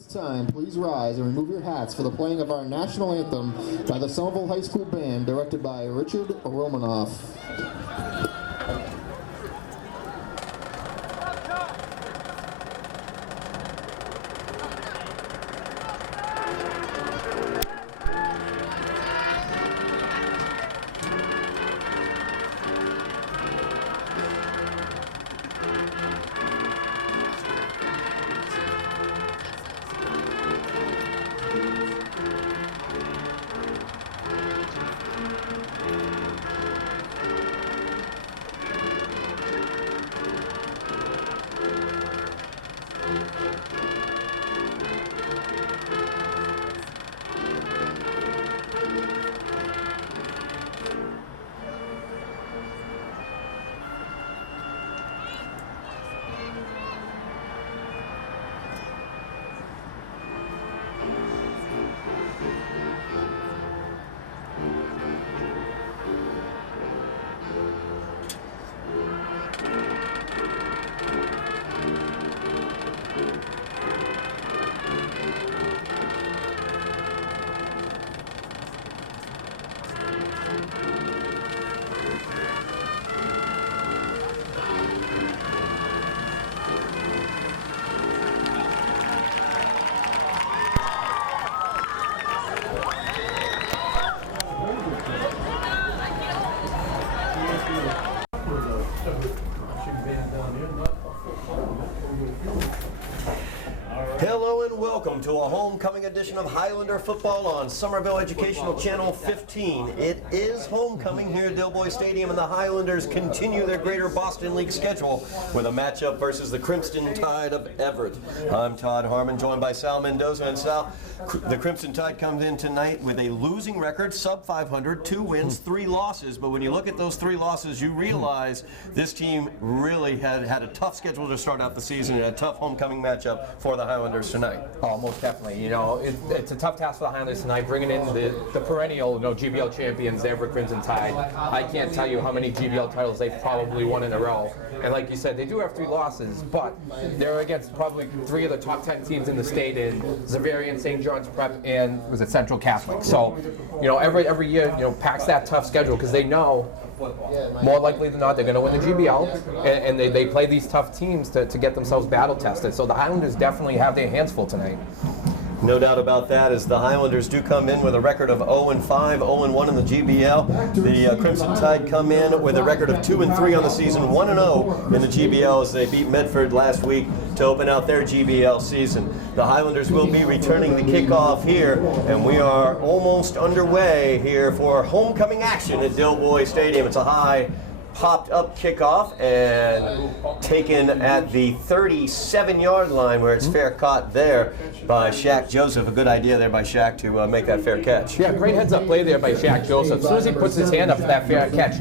this time, please rise and remove your hats for the playing of our national anthem by the Somerville High School Band, directed by Richard Romanoff. Hello and welcome to a homecoming edition of Highlander Football on Somerville Educational Channel 15. It is homecoming here at Dilboy Stadium, and the Highlanders continue their Greater Boston League schedule with a matchup versus the Crimson Tide of Everett. I'm Todd Harmon, joined by Sal Mendonça. And Sal, the Crimson Tide comes in tonight with a losing record, sub 500, 2 wins, 3 losses. But when you look at those 3 losses, you realize this team really had a tough schedule to start out the season and a tough homecoming matchup for the Highlanders tonight. Oh, most definitely. You know, it's a tough task for the Highlanders tonight, bringing in the perennial, GBL champions, the Everett Crimson Tide. I can't tell you how many GBL titles they've probably won in a row. And like you said, they do have 3 losses, but they're against probably 3 of the top 10 teams in the state in Xaverian, St. John's Prep, and was it Central Catholic. So, every year, packs that tough schedule because they know more likely than not they're going to win the GBL, and they play these tough teams to get themselves battle tested. So the Highlanders definitely have their hands full tonight. No doubt about that, as the Highlanders do come in with a record of 0-5, 0-1 in the GBL. The Crimson Tide come in with a record of 2-3 on the season, 1-0 in the GBL as they beat Medford last week to open out their GBL season. The Highlanders will be returning the kickoff here, and we are almost underway here for homecoming action at Dilboy Stadium. It's a high popped up kickoff and taken at the 37-yard line where it's fair caught there by Shaq Joseph. A good idea there by Shaq to make that fair catch. Yeah, great heads up play there by Shaq Joseph. As soon as he puts his hand up for that fair catch,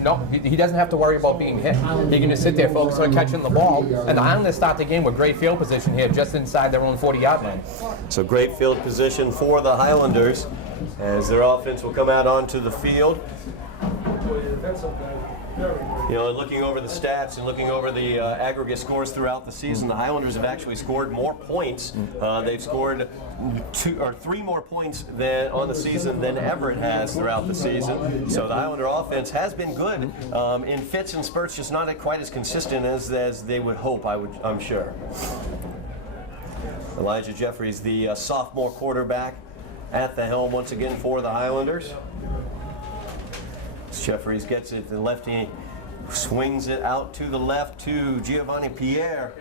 he doesn't have to worry about being hit. He can just sit there, focus on catching the ball, and the Highlanders start the game with great field position here just inside their own 40-yard line. So great field position for the Highlanders as their offense will come out onto the field. Looking over the stats and looking over the aggregate scores throughout the season, the Highlanders have actually scored more points. They've scored 2 or 3 more points on the season than Everett has throughout the season. So the Highlander offense has been good in fits and spurts, just not quite as consistent as they would hope. I'm sure. Elijah Jeffries, the sophomore quarterback, at the helm once again for the Highlanders. Jeffries gets it, the lefty swings it out to the left to Giovanni Pierre.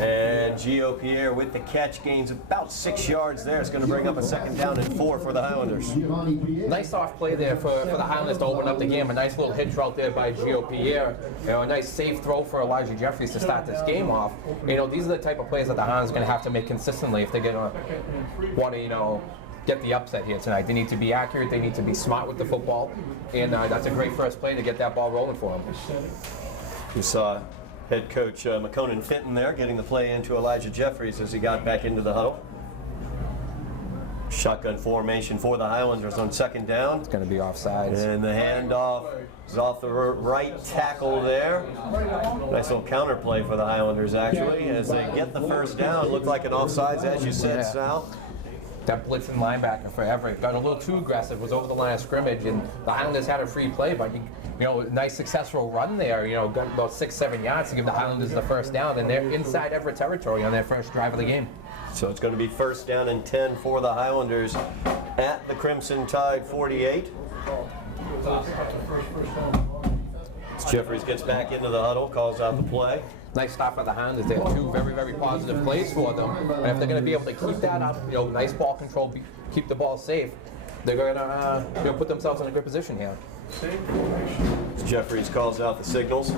And Gio Pierre with the catch gains about 6 yards there. It's going to bring up a 2nd down and 4 for the Highlanders. Nice soft play there for the Highlanders to open up the game. A nice little hitch route there by Gio Pierre. A nice safe throw for Elijah Jeffries to start this game off. These are the type of plays that the Highlanders are going to have to make consistently if they're going to want to, get the upset here tonight. They need to be accurate, they need to be smart with the football, and that's a great first play to get that ball rolling for them. You saw head coach McConan Fenton there getting the play into Elijah Jeffries as he got back into the huddle. Shotgun formation for the Highlanders on second down. It's going to be offsides. And the handoff is off the right tackle there. Nice little counter play for the Highlanders, actually, as they get the first down. Looked like an offsides, as you said, Sal. That blitzing linebacker for Everett got a little too aggressive, was over the line of scrimmage, and the Highlanders had a free play, but nice successful run there, got about 6-7 yards to give the Highlanders the first down, and they're inside Everett territory on their first drive of the game. So it's going to be first down and 10 for the Highlanders at the Crimson Tide 48. As Jeffries gets back into the huddle, calls out the play. Nice stop by the Highlanders. They had two very, very positive plays for them. And if they're going to be able to keep that up, nice ball control, keep the ball safe, they're going to put themselves in a good position here. Jeffries calls out the signals.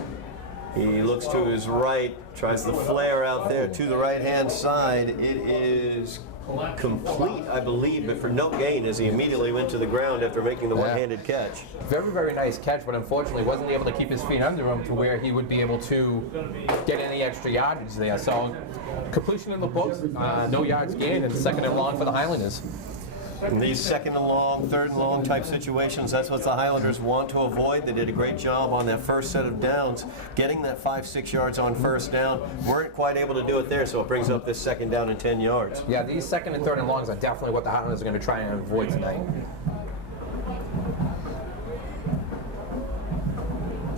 He looks to his right, tries the flare out there to the right-hand side. It is complete, I believe, but for no gain as he immediately went to the ground after making the one-handed catch. Very, very nice catch, but unfortunately wasn't able to keep his feet under him to where he would be able to get any extra yardage there. So completion in the books, no yards gained, and second and long for the Highlanders. In these second and long, third and long type situations, that's what the Highlanders want to avoid. They did a great job on that first set of downs, getting that 5-6 yards on first down. Weren't quite able to do it there, so it brings up this second down and 10 yards. Yeah, these second and third and longs are definitely what the Highlanders are going to try and avoid tonight.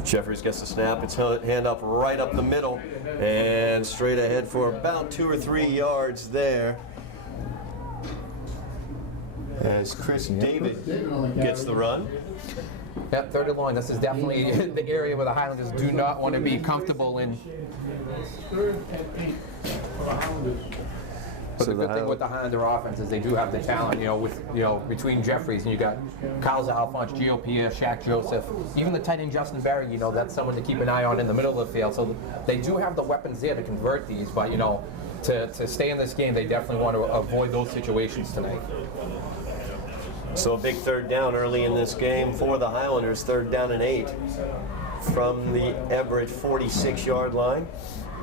Jeffries gets the snap. It's hand up right up the middle and straight ahead for about 2 or 3 yards there. As Chris David gets the run. Yep, third and long. This is definitely the area where the Highlanders do not want to be comfortable in. But the good thing with the Highlander offense is they do have the talent, between Jeffries and you got Kyle Alphonse, Gio Pierre, Shaq Joseph, even the tight end Justin Barry, that's someone to keep an eye on in the middle of the field. So they do have the weapons there to convert these, but to stay in this game, they definitely want to avoid those situations tonight. So a big third down early in this game for the Highlanders, third down and 8 from the Everett 46-yard line.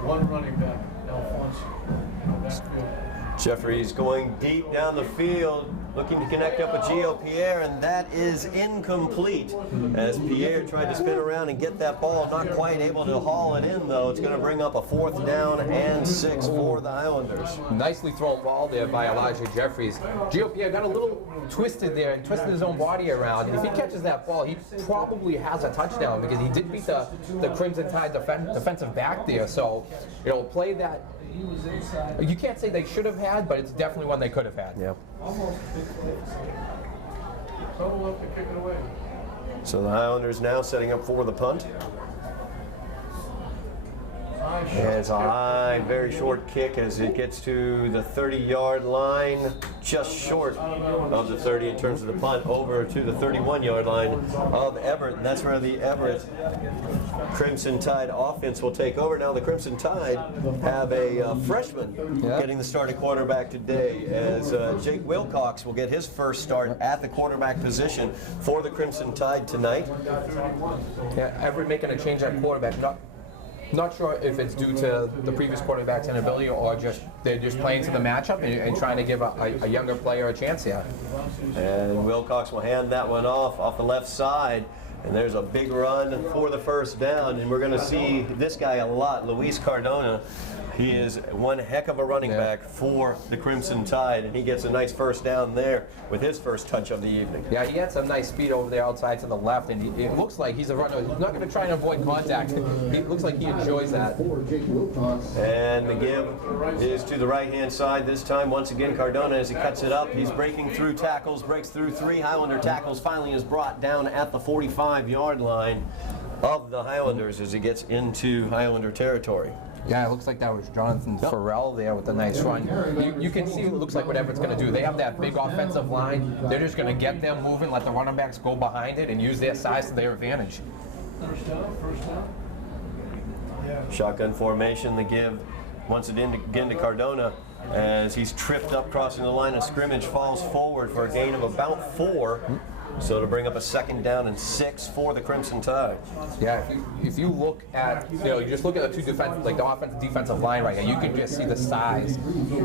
One running back, Alphonse. Jeffries going deep down the field, looking to connect up with Gio Pierre, and that is incomplete. As Pierre tried to spin around and get that ball, not quite able to haul it in, though. It's going to bring up a fourth down and 6 for the Highlanders. Nicely thrown ball there by Elijah Jeffries. Gio Pierre got a little twisted there and twisted his own body around. And if he catches that ball, he probably has a touchdown because he did beat the Crimson Tide defensive back there. So, play that. You can't say they should have had, but it's definitely one they could have had. Yeah. Someone to kick it away. So the Highlanders now setting up for the punt. It's a high, very short kick as it gets to the 30-yard line, just short of the 30 in terms of the punt, over to the 31-yard line of Everett. And that's where the Everett Crimson Tide offense will take over. Now the Crimson Tide have a freshman getting the starting quarterback today, as Jake Wilcox will get his first start at the quarterback position for the Crimson Tide tonight. Yeah, Everett making a change at quarterback. Not sure if it's due to the previous quarterback's inability or just they're just playing to the matchup and trying to give a younger player a chance here. And Wilcox will hand that one off the left side. And there's a big run for the first down. And we're going to see this guy a lot, Luis Cardona. He is one heck of a running back for the Crimson Tide, and he gets a nice first down there with his first touch of the evening. Yeah, he had some nice speed over there outside to the left, and it looks like he's a runner. He's not going to try and avoid contact. It looks like he enjoys that. And the give is to the right-hand side this time. Once again, Cardona, as he cuts it up, he's breaking through tackles, breaks through 3 Highlander tackles, finally is brought down at the 45-yard line of the Highlanders as he gets into Highlander territory. Yeah, it looks like that was Jonathan Farrell there with a nice run. You can see it looks like what Everett's going to do. They have that big offensive line. They're just going to get them moving, let the running backs go behind it, and use their size to their advantage. First down. Shotgun formation, the give once again to Cardona as he's tripped up crossing the line of scrimmage, falls forward for a gain of about 4. So to bring up a 2nd down and 6 for the Crimson Tide. Yeah, if you look at, you just look at the two defense, like the offensive defensive line right here, you can just see the size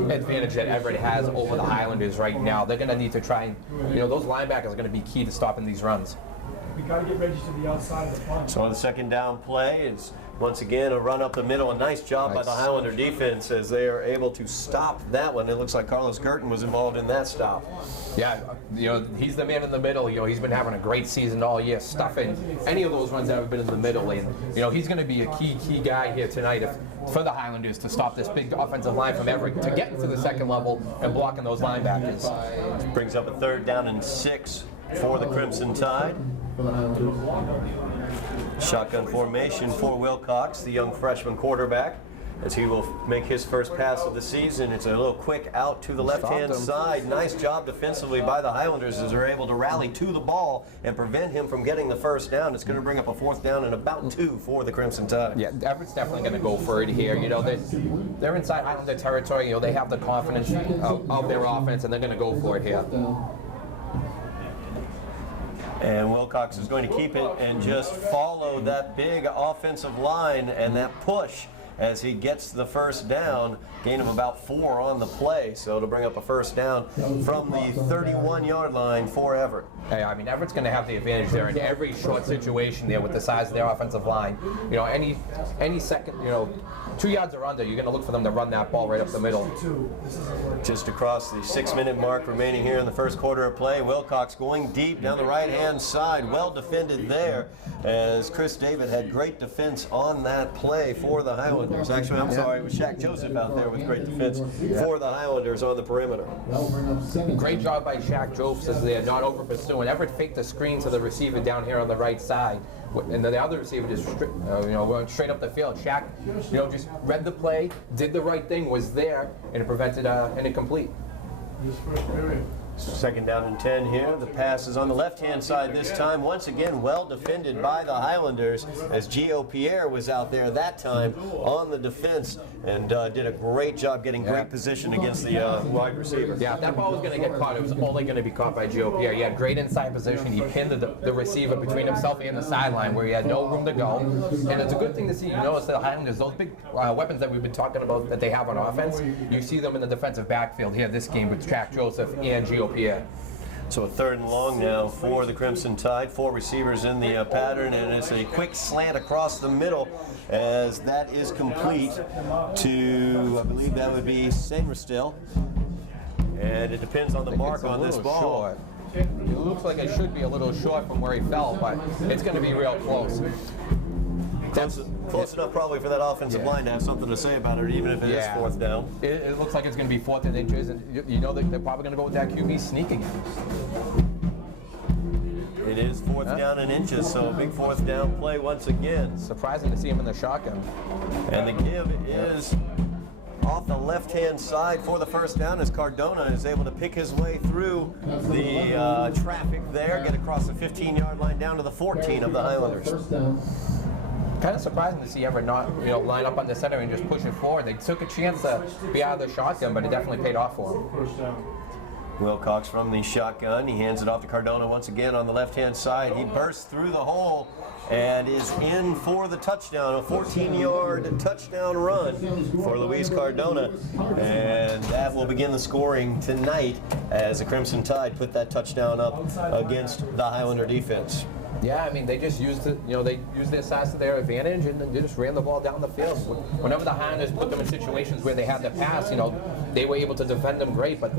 advantage that Everett has over the Highlanders right now. They're going to need to try and, those linebackers are going to be key to stopping these runs. We got to get ready to the outside of the punch. So on the 2nd down play is once again a run up the middle. A nice job by the Highlander defense as they are able to stop that one. It looks like Carlos Gerton was involved in that stop. Yeah, he's the man in the middle. He's been having a great season all year, stuffing any of those runs that have been in the middle. And he's going to be a key guy here tonight for the Highlanders to stop this big offensive line from Everett to get into the 2nd level and blocking those linebackers. Brings up a 3rd down and 6 for the Crimson Tide. Shotgun formation for Wilcox, the young freshman quarterback, as he will make his first pass of the season. It's a little quick out to the left-hand side. Nice job defensively by the Highlanders as they're able to rally to the ball and prevent him from getting the 1st down. It's going to bring up a 4th down and about 2 for the Crimson Tide. Yeah, Everett's definitely going to go for it here. They're inside Highlander territory. They have the confidence of their offense, and they're going to go for it here. And Wilcox is going to keep it and just follow that big offensive line and that push as he gets the 1st down. Gain of about 4 on the play, so to bring up a 1st down from the 31-yard line for Everett. Hey, Everett's going to have the advantage there in every short situation there with the size of their offensive line. Any second, 2 yards or under, you're going to look for them to run that ball right up the middle. Just across the 6-minute mark remaining here in the first quarter of play. Wilcox going deep down the right-hand side. Well defended there as Chris David had great defense on that play for the Highlanders. Actually, I'm sorry, it was Shaq Joseph out there with great defense for the Highlanders on the perimeter. Great job by Shaq Joseph as they're not over pursuing. Everett faked the screen to the receiver down here on the right side. And the other receiver just went straight up the field. Shaq, just read the play, did the right thing, was there, and it prevented an incomplete. This first period. 2nd down and 10 here. The pass is on the left-hand side this time. Once again, well defended by the Highlanders as Gio Pierre was out there that time on the defense and did a great job getting great position against the wide receiver. Yeah, if that ball was going to get caught, it was only going to be caught by Gio Pierre. He had great inside position. He pinned the receiver between himself and the sideline where he had no room to go. And it's a good thing to see, notice the Highlanders, those big weapons that we've been talking about that they have on offense, you see them in the defensive backfield here this game with Shaq Joseph and Gio Pierre. So a 3rd and long now for the Crimson Tide. 4 receivers in the pattern, and it's a quick slant across the middle as that is complete to, I believe that would be Sainristil. And it depends on the mark on this ball. Short. It looks like it should be a little short from where he fell, but it's going to be real close. Close enough probably for that offensive line to have something to say about it, even if it is 4th down. It looks like it's going to be 4th and inches, and they're probably going to go with that QB sneak again. It is 4th down and inches, so a big 4th down play once again. Surprising to see him in the shotgun. And the give is off the left-hand side for the 1st down as Cardona is able to pick his way through the traffic there, get across the 15-yard line down to the 14 of the Highlanders. Kind of surprising to see Everett not, line up on the center and just push it forward. They took a chance to be out of the shotgun, but it definitely paid off for them. Wilcox from the shotgun. He hands it off to Cardona once again on the left-hand side. He bursts through the hole and is in for the touchdown, a 14-yard touchdown run for Luis Cardona. And that will begin the scoring tonight as the Crimson Tide put that touchdown up against the Highlander defense. Yeah, they just used it. They used their size to their advantage, and they just ran the ball down the field. Whenever the Highlanders put them in situations where they had to pass, they were able to defend them great. But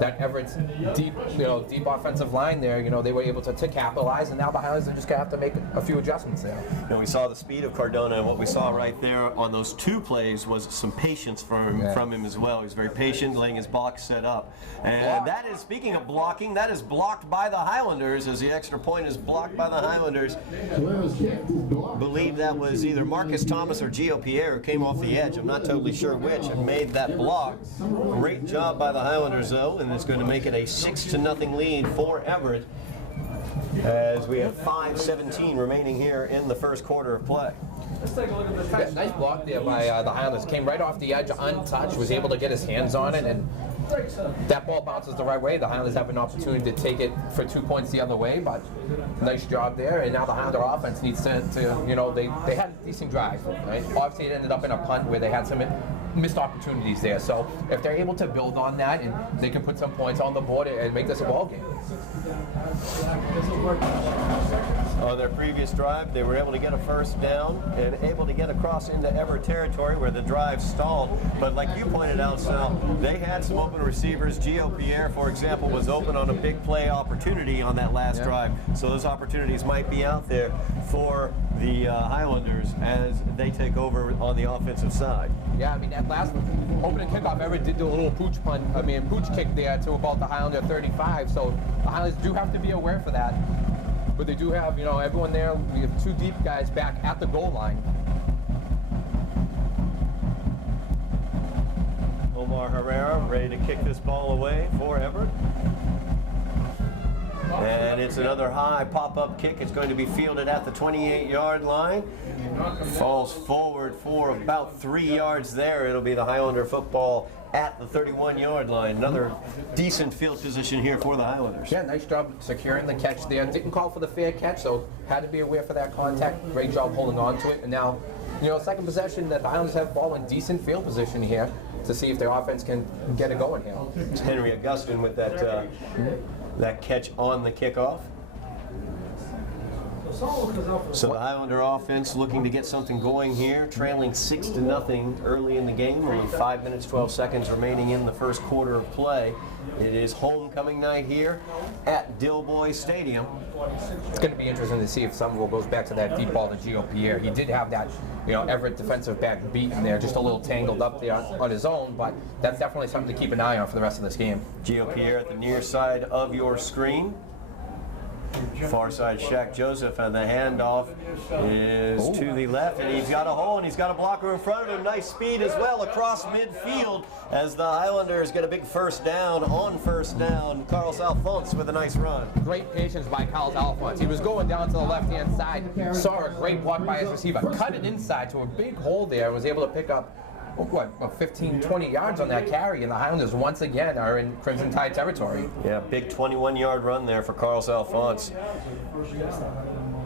that Everett's deep offensive line there, they were able to capitalize, and now the Highlanders are just gonna have to make a few adjustments there. We saw the speed of Cardona, and what we saw right there on those 2 plays was some patience from him as well. He was very patient, letting his box set up. And that is, speaking of blocking, that is blocked by the Highlanders as the extra point is blocked by the Highlanders. Believe that was either Marcus Thomas or Gio Pierre who came off the edge. I'm not totally sure which, and made that block. Great job by the Highlanders, though, and it's going to make it a 6-0 lead for Everett as we have 5:17 remaining here in the first quarter of play. Let's take a look at the text. Nice block there by the Highlanders. Came right off the edge, untouched, was able to get his hands on it, and that ball bounces the right way. The Highlanders have an opportunity to take it for 2 points the other way, but nice job there. And now the Highlander offense needs to you know, they had a decent drive. Right? Obviously, it ended up in a punt where they had some missed opportunities there. So if they're able to build on that, and they can put some points on the board and make this a ball game. On their previous drive, they were able to get a first down and able to get across into Everett territory where the drive stalled. But like you pointed out, Sal, they had some open receivers. Gio Pierre, for example, was open on a big play opportunity on that last drive. So those opportunities might be out there for the Highlanders as they take over on the offensive side. Yeah, I mean, that last opening kickoff, Everett did do a little pooch kick there to about the Highlander 35. So the Highlanders do have to be aware for that. But they do have, you know, everyone there. We have 2 deep guys back at the goal line. Omar Herrera ready to kick this ball away for Everett. And it's another high pop-up kick. It's going to be fielded at the 28-yard line. Falls forward for about 3 yards there. It'll be the Highlander football at the 31-yard line. Another decent field position here for the Highlanders. Yeah, nice job securing the catch there. Didn't call for the fair catch, so had to be aware for that contact. Great job holding on to it. And now, you know, second possession, that the Highlanders have ball in decent field position here to see if their offense can get it going here. It's Henry Augustin with that that catch on the kickoff. So the Highlander offense looking to get something going here, trailing 6-0 early in the game. Only 5 minutes, 12 seconds remaining in the first quarter of play. It is homecoming night here at Dilboy Stadium. It's going to be interesting to see if Somerville goes back to that deep ball to Gio Pierre. He did have that, you know, Everett defensive back beaten there, just a little tangled up there on his own, but that's definitely something to keep an eye on for the rest of this game. Gio Pierre at the near side of your screen. Far side Shaq Joseph, and the handoff is to the left, and he's got a hole, and he's got a blocker in front of him. Nice speed as well across midfield as the Highlanders get a big first down. On first down, Carlos Alphonse with a nice run. Great patience by Carlos Alphonse. He was going down to the left-hand side, saw a great block by his receiver, cut it inside to a big hole there, was able to pick up 15, 20 yards on that carry, and the Highlanders once again are in Crimson Tide territory. Yeah, big 21-yard run there for Carlos Alphonse.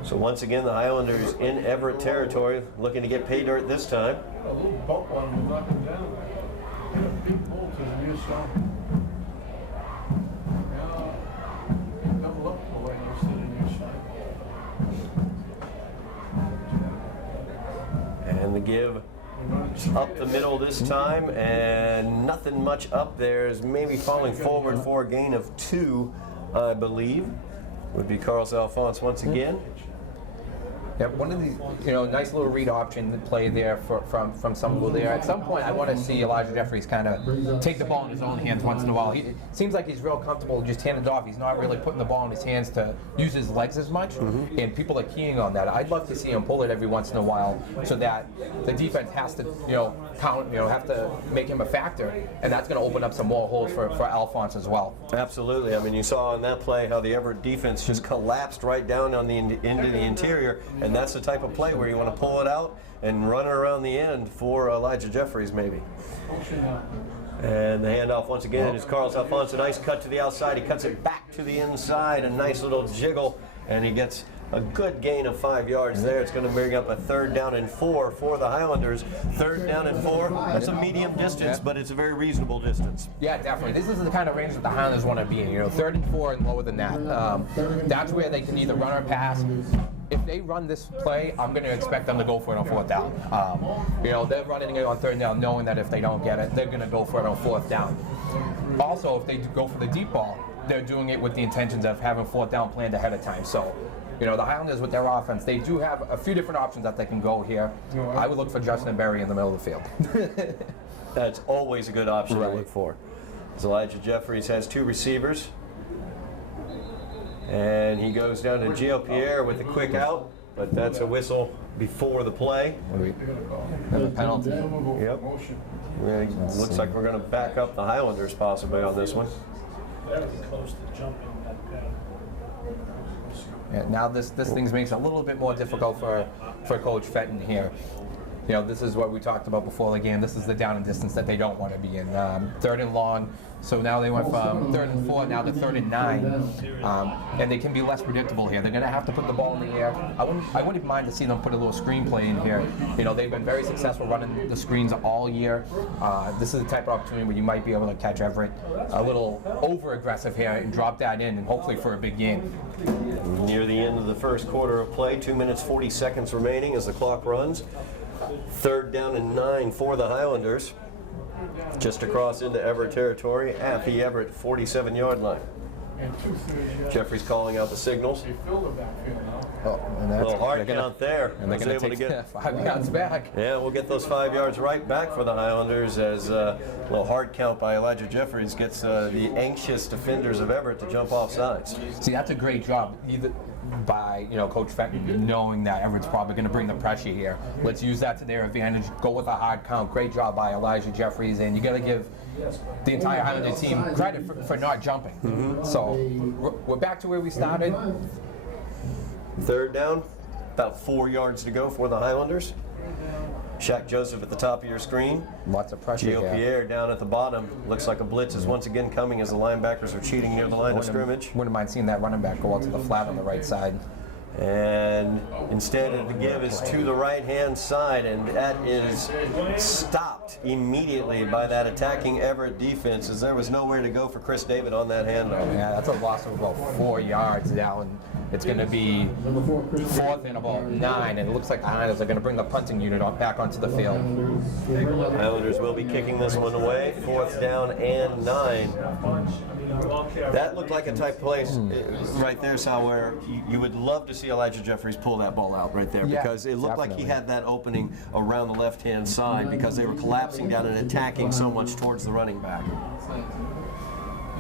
So once again, the Highlanders in Everett territory, looking to get pay dirt this time. A little bump on him, knock him down. Hit a big ball to the near side. Now, double up the way you sit in your side. And the give up the middle this time, and nothing much up there, is maybe falling forward for a gain of 2, I believe, would be Carlos Alphonse once again. Yeah, one of these, you know, nice little read option play there from Somerville there. At some point, I want to see Elijah Jeffries kind of take the ball in his own hands once in a while. It seems like he's real comfortable just handing it off. He's not really putting the ball in his hands to use his legs as much, and people are keying on that. I'd love to see him pull it every once in a while so that the defense has to, you know, have to make him a factor, and that's going to open up some more holes for Alphonse as well. Absolutely. I mean, you saw on that play how the Everett defense just collapsed right down on the into the interior, and that's the type of play where you want to pull it out and run it around the end for Elijah Jeffries maybe. And the handoff once again is Carlos Alphonse. A nice cut to the outside. He cuts it back to the inside. A nice little jiggle, and he gets a good gain of 5 yards there. It's going to bring up a 3rd down and 4 for the Highlanders. 3rd down and 4. That's a medium distance, but it's a very reasonable distance. Yeah, definitely. This is the kind of range that the Highlanders want to be in. You know, 3rd and 4 and lower than that. That's where they can either run or pass. If they run this play, I'm going to expect them to go for it on 4th down. You know, they're running it on 3rd down, knowing that if they don't get it, they're going to go for it on 4th down. Also, if they go for the deep ball, they're doing it with the intentions of having 4th down planned ahead of time. So, you know, the Highlanders with their offense, they do have a few different options that they can go here. I would look for Justin Berry in the middle of the field. That's always a good option to look for. As Elijah Jeffries has 2 receivers. And he goes down to Gio Pierre with a quick out, but that's a whistle before the play. And a penalty. Yep. Yeah, looks like we're going to back up the Highlanders possibly on this one. Very close to jumping that penalty. Yeah, now this thing makes it a little bit more difficult for Coach Fenton here. you know, this is what we talked about before the game. This is the down and distance that they don't want to be in. 3rd and long. So now they went from 3rd and 4 now to 3rd and 9, and they can be less predictable here. They're going to have to put the ball in the air. I wouldn't mind to see them put a little screenplay in here. You know, they've been very successful running the screens all year. This is the type of opportunity where you might be able to catch Everett a little over-aggressive here and drop that in, and hopefully for a big game. Near the end of the first quarter of play, 2 minutes 40 seconds remaining as the clock runs. 3rd down and 9 for the Highlanders. Just across into Everett territory at the Everett 47-yard line. Jeffrey's calling out the signals. Oh, and that's A little hard count there. And they're going to take get 5 yards back. Yeah, we'll get those 5 yards right back for the Highlanders as a little hard count by Elijah Jeffries gets the anxious defenders of Everett to jump off sides. See, that's a great job. Either by Coach Fenton knowing that Everett's probably going to bring the pressure here. Let's use that to their advantage. Go with a hard count. Great job by Elijah Jeffries, and you got to give the entire Highlander team credit for not jumping. So we're back to where we started. 3rd down, about 4 yards to go for the Highlanders. Shaq Joseph at the top of your screen. Lots of pressure Gio here. Pierre down at the bottom. Looks like a blitz is once again coming as the linebackers are cheating near the line of scrimmage. Wouldn't mind seeing that running back go out to the flat on the right side. And instead the give is to the right-hand side, and that is stopped immediately by that attacking Everett defense as there was nowhere to go for Chris David on that handoff. Yeah, that's a loss of about 4 yards now, and it's going to be 4th and about 9, and it looks like the Highlanders are going to bring the punting unit back onto the field. Highlanders will be kicking this one away, 4th down and 9. That looked like a type place right there, Sal, where you would love to see Elijah Jeffries pull that ball out right there, Yeah, because it looked like he definitely. had that opening around the left-hand side because they were collapsing down and attacking so much towards the running back.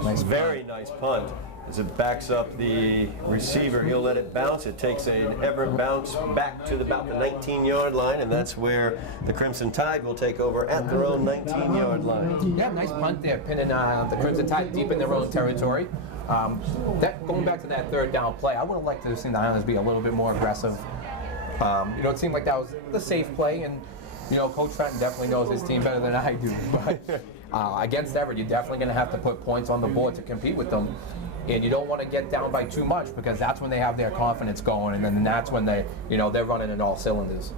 Nice Very nice punt. As it backs up the receiver, he'll let it bounce. It takes an Everett bounce back to about the 19-yard line, and that's where the Crimson Tide will take over at their own 19-yard line. Yeah, nice punt there, pinning the Crimson Tide deep in their own territory. Going back to that 3rd down play, I would have liked to have seen the Highlanders be a little bit more aggressive. It seemed like that was the safe play, and Coach Fenton definitely knows his team better than I do. But against Everett, you're definitely going to have to put points on the board to compete with them. And you don't want to get down by too much, because that's when they have their confidence going, and then that's when they're running in all cylinders.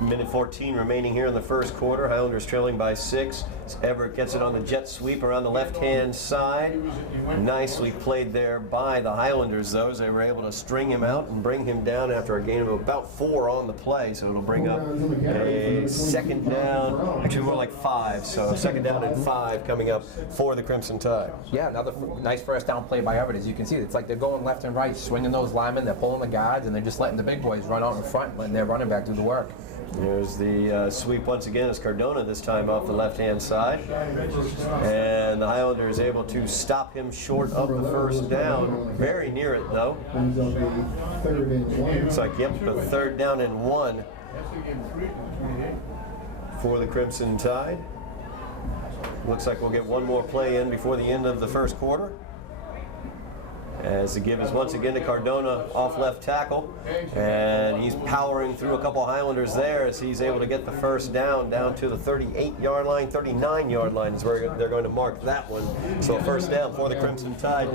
Minute 14 remaining here in the first quarter. Highlanders trailing by 6. Everett gets it on the jet sweep around the left-hand side. Nicely played there by the Highlanders, though, as they were able to string him out and bring him down after a gain of about 4 on the play. So it'll bring up a 2nd down, actually more like 5. So 2nd down and 5 coming up for the Crimson Tide. Yeah, another nice 1st down play by Everett. As you can see, it's like they're going left and right, swinging those linemen, they're pulling the guards, and they're just letting the big boys run out in front, letting their running back do the work. There's the sweep once again as Cardona this time off the left-hand side. And the Highlander is able to stop him short of the 1st down. Very near it, though. Looks like, yep, the 3rd down and 1 for the Crimson Tide. Looks like we'll get one more play in before the end of the first quarter. As the give is once again to Cardona off left tackle, and he's powering through a couple Highlanders there as he's able to get the 1st down to the 38-yard line, 39-yard line is where they're going to mark that one. So a 1st down for the Crimson Tide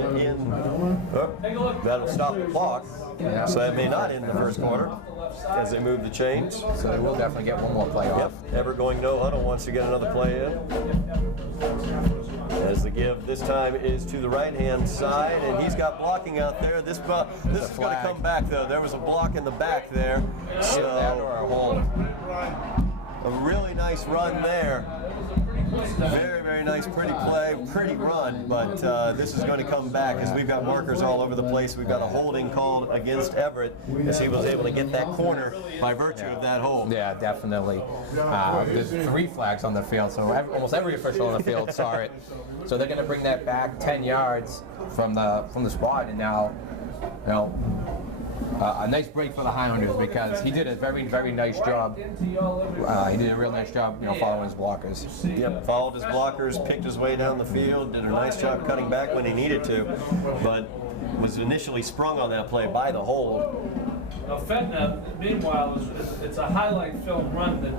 that'll stop the clock. Yeah. So that may not end the first quarter as they move the chains. So they will definitely get one more play off. Yep, Everett going no huddle wants to get another play in. As the give this time is to the right-hand side, and he's got blocking out there. This is going to come back, though. There was a block in the back there. So a really nice run there. Very, very nice, pretty play, pretty run, but this is going to come back as we've got markers all over the place. We've got a holding called against Everett as he was able to get that corner by virtue of that hold. Yeah, definitely. There's 3 flags on the field, so almost every official on the field saw it. So they're going to bring that back 10 yards from the spot, and now, a nice break for the Highlanders because he did a very, very nice job. He did a real nice job, following his blockers. Yep, followed his blockers, picked his way down the field, did a nice job cutting back when he needed to, but was initially sprung on that play by the hold. Fentanyl, meanwhile, it's a highlight film run that.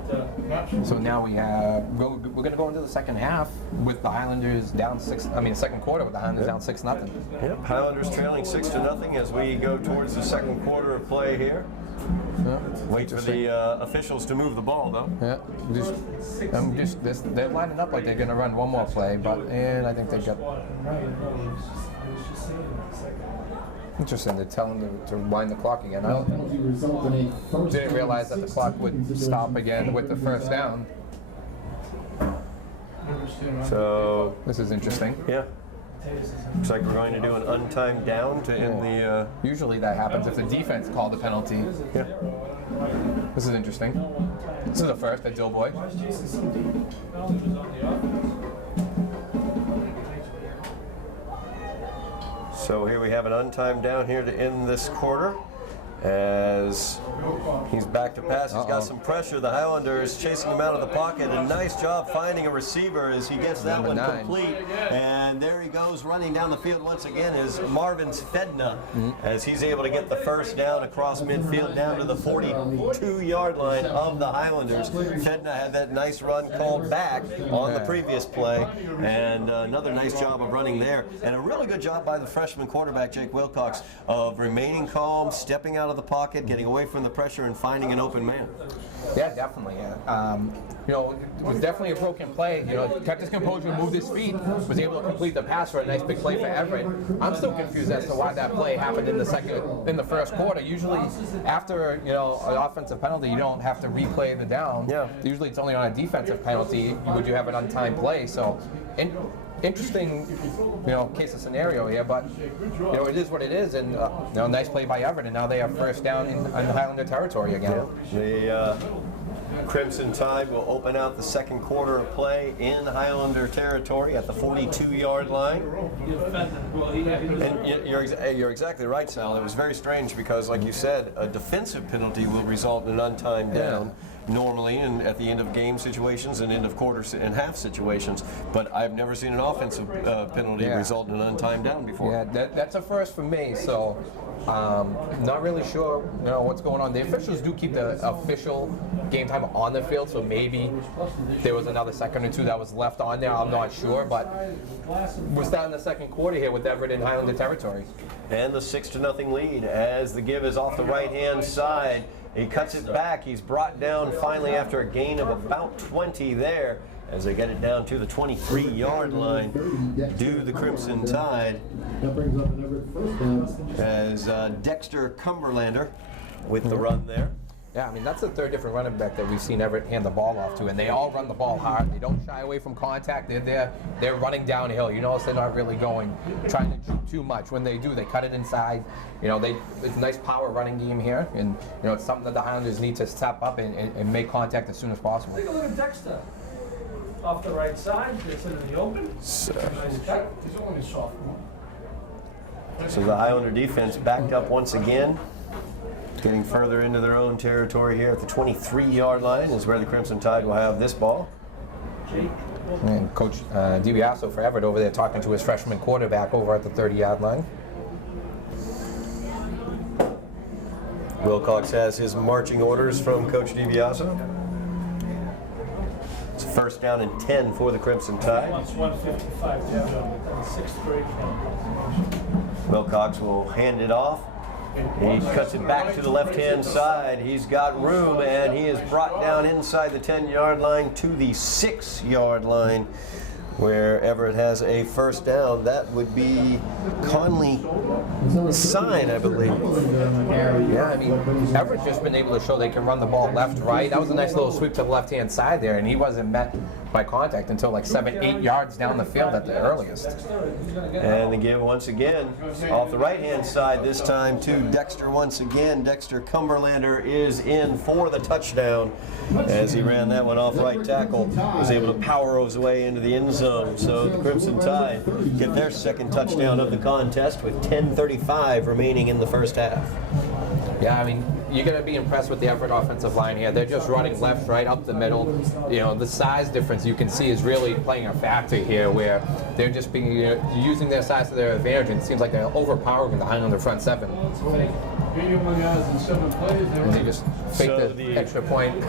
So now we're going to go into the second half with the Highlanders down second quarter with the Highlanders down 6-0. Yep, Highlanders trailing 6-0 as we go towards the second quarter of play here. Yeah. Wait for the officials to move the ball, though. Yeah, they're lining up like they're going to run one more play, and I think they got. Interesting, they're telling them to wind the clock again. I didn't realize that the clock would stop again with the first down. So this is interesting. Yeah. Looks like we're going to do an untimed down to end the. Usually that happens if the defense called a penalty. Yeah. This is interesting. This is the first at Doughboy. So here we have an untimed down here to end this quarter. As he's back to pass, he's got some pressure. The Highlanders chasing him out of the pocket. A nice job finding a receiver as he gets that one complete. And there he goes running down the field once again is Marvin's Fedna as he's able to get the first down across midfield down to the 42-yard line of the Highlanders. Fedna had that nice run called back on the previous play. And another nice job of running there. And a really good job by the freshman quarterback, Jake Wilcox, of remaining calm, stepping out of the pocket, getting away from the pressure, and finding an open man. Yeah, definitely. Yeah. It was definitely a broken play. Kept his composure, moved his feet, was able to complete the pass for a nice big play for Everett. I'm still confused as to why that play happened in the first quarter. Usually, after an offensive penalty, you don't have to replay the down. Yeah. Usually, it's only on a defensive penalty would you have an untimed play. So. Interesting, case of scenario here, but it is what it is, and nice play by Everett, and now they have first down in Highlander territory again. The Crimson Tide will open out the second quarter of play in Highlander territory at the 42-yard line. And you're exactly right, Sal. It was very strange because, like you said, a defensive penalty will result in an untimed down. Normally, and at the end of game situations and end of quarter and half situations, but I've never seen an offensive penalty result in an untimed down before. Yeah, that's a first for me. So, not really sure, what's going on. The officials do keep the official game time on the field, so maybe there was another second or two that was left on there. I'm not sure, but we're starting the second quarter here with Everett in Highlander territory. And the 6-0 lead as the give is off the right-hand side. He cuts it back. He's brought down finally after a gain of about 20 there as they get it down to the 23-yard line. Do the Crimson Tide as Dexter Cumberlander with the run there. Yeah, that's the third different running back that we've seen Everett hand the ball off to, and they all run the ball hard. They don't shy away from contact. They're running downhill. You notice they're not really trying to shoot too much. When they do, they cut it inside. It's a nice power running game here, and it's something that the Highlanders need to step up and make contact as soon as possible. Take a look at Dexter. Off the right side, gets it in the open. So He's only a sophomore. So the Highlander defense backed up once again. Getting further into their own territory here at the 23-yard line is where the Crimson Tide will have this ball. And Coach DiBiaso for Everett over there talking to his freshman quarterback over at the 30-yard line. Wilcox has his marching orders from Coach DiBiaso. It's first down and 10 for the Crimson Tide. Wants 155, yeah, sixth grade. Wilcox will hand it off. He cuts it back to the left-hand side. He's got room, and he is brought down inside the 10-yard line to the 6-yard line, where Everett has a first down. That would be Conley Sign, I believe. Yeah, Everett's just been able to show they can run the ball left, right. That was a nice little sweep to the left-hand side there, and he wasn't met by contact until like 7-8 yards down the field at the earliest. And the give once again off the right-hand side, this time to Dexter once again. Dexter Cumberlander is in for the touchdown as he ran that one off right tackle. Was able to power his way into the end zone. So the Crimson Tide get their second touchdown of the contest with 10:35 remaining in the first half. Yeah, you're going to be impressed with the Everett offensive line here. They're just running left, right, up the middle. You know, the size difference you can see is really playing a factor here, where they're just being using their size to their advantage, and it seems like they're overpowering the Highlander front seven. And they just fake the extra point.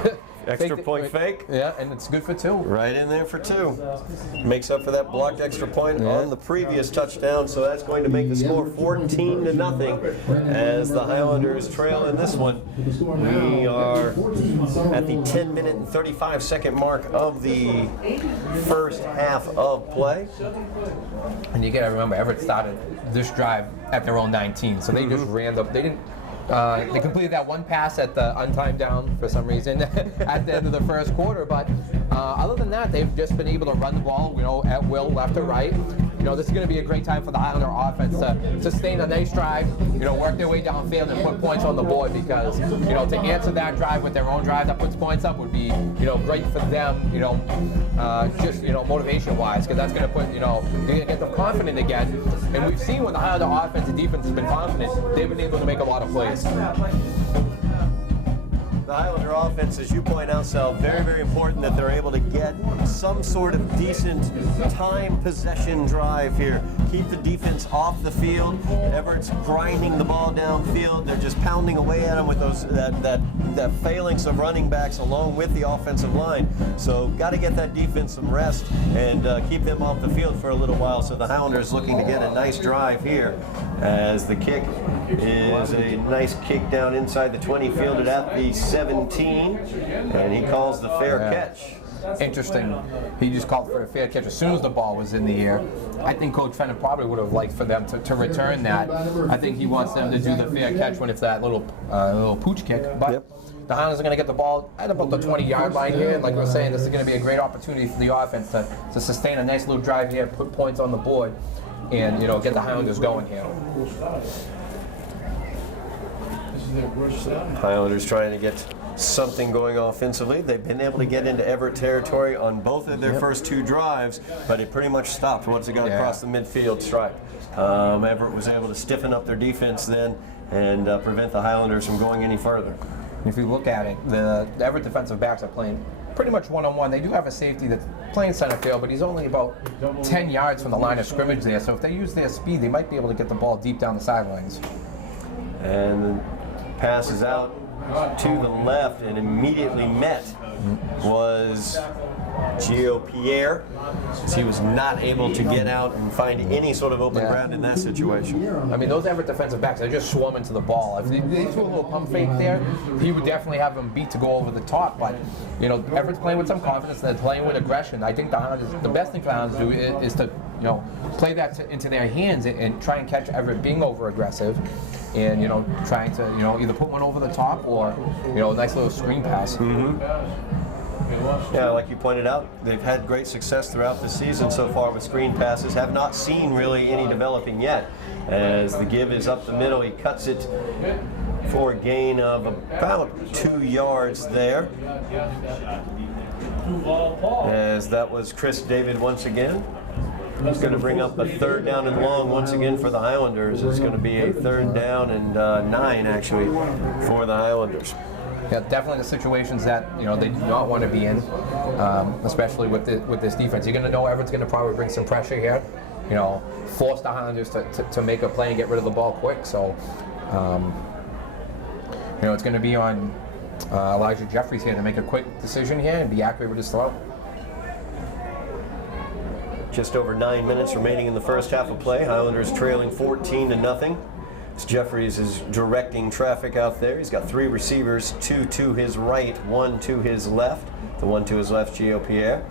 Extra point fake. Yeah, and it's good for 2. Right in there for 2. Makes up for that blocked extra point on the previous touchdown, so that's going to make the score 14-0 as the Highlanders trail in this one. We are at the 10-minute and 35-second mark of the first half of play. And you got to remember, Everett started this drive at their own 19, so they just ran the. They didn't. They completed that one pass at the untimed down for some reason at the end of the first quarter, but other than that, they've just been able to run the ball, at will, left or right. This is going to be a great time for the Highlander offense to sustain a nice drive, work their way downfield and put points on the board, because, to answer that drive with their own drive that puts points up would be, great for them, just, motivation-wise, because that's going to put, you're going to get them confident again. And we've seen when the Highlander offense and defense has been confident, they've been able to make a lot of plays. The Highlander offense, as you point out, Sal, very, very important that they're able to get some sort of decent time possession drive here. Keep the defense off the field. Everett's grinding the ball downfield. They're just pounding away at them with those that phalanx of running backs along with the offensive line. So got to get that defense some rest and keep them off the field for a little while. So the Highlanders looking to get a nice drive here, as the kick is a nice kick down inside the 20, fielded at the 17, and he calls the fair catch. Interesting. He just called for a fair catch as soon as the ball was in the air. I think Coach Fenner probably would have liked for them to return that. I think he wants them to do the fair catch when it's that little pooch kick. But the Highlanders are going to get the ball at about the 20-yard line here. And like we were saying, this is going to be a great opportunity for the offense to sustain a nice little drive here, put points on the board, and get the Highlanders going here. Highlanders trying to get something going offensively. They've been able to get into Everett territory on both of their first 2 drives, but it pretty much stopped once it got across the midfield stripe. Everett was able to stiffen up their defense then and prevent the Highlanders from going any further. If you look at it, the Everett defensive backs are playing pretty much one-on-one. They do have a safety that's playing center field, but he's only about 10 yards from the line of scrimmage there. So if they use their speed, they might be able to get the ball deep down the sidelines. And passes out to the left, and immediately met was Gio Pierre. He was not able to get out and find any sort of open ground in that situation. I mean, those Everett defensive backs, they're just swarming to the ball. If they threw a little pump fake there, he would definitely have them beat to go over the top. But, Everett's playing with some confidence, and they're playing with aggression. I think the best thing for the Highlanders to do is to, play that into their hands and try and catch Everett being over-aggressive. And trying to either put one over the top or a nice little screen pass. Yeah, like you pointed out, they've had great success throughout the season so far with screen passes. Have not seen really any developing yet. As the give is up the middle, he cuts it for a gain of about 2 yards there. As that was Chris David once again. He's going to bring up a 3rd down and long once again for the Highlanders. It's going to be a 3rd down and 9 actually for the Highlanders. Yeah, definitely the situations that they do not want to be in, especially with this defense. You're going to know Everett's going to probably bring some pressure here, force the Highlanders to make a play and get rid of the ball quick. So, it's going to be on Elijah Jeffries here to make a quick decision here and be accurate with his throw. Just over 9 minutes remaining in the first half of play. Highlanders trailing 14-0. Jeffries is directing traffic out there. He's got 3 receivers, 2 to his right, 1 to his left. The one to his left, Gio Pierre.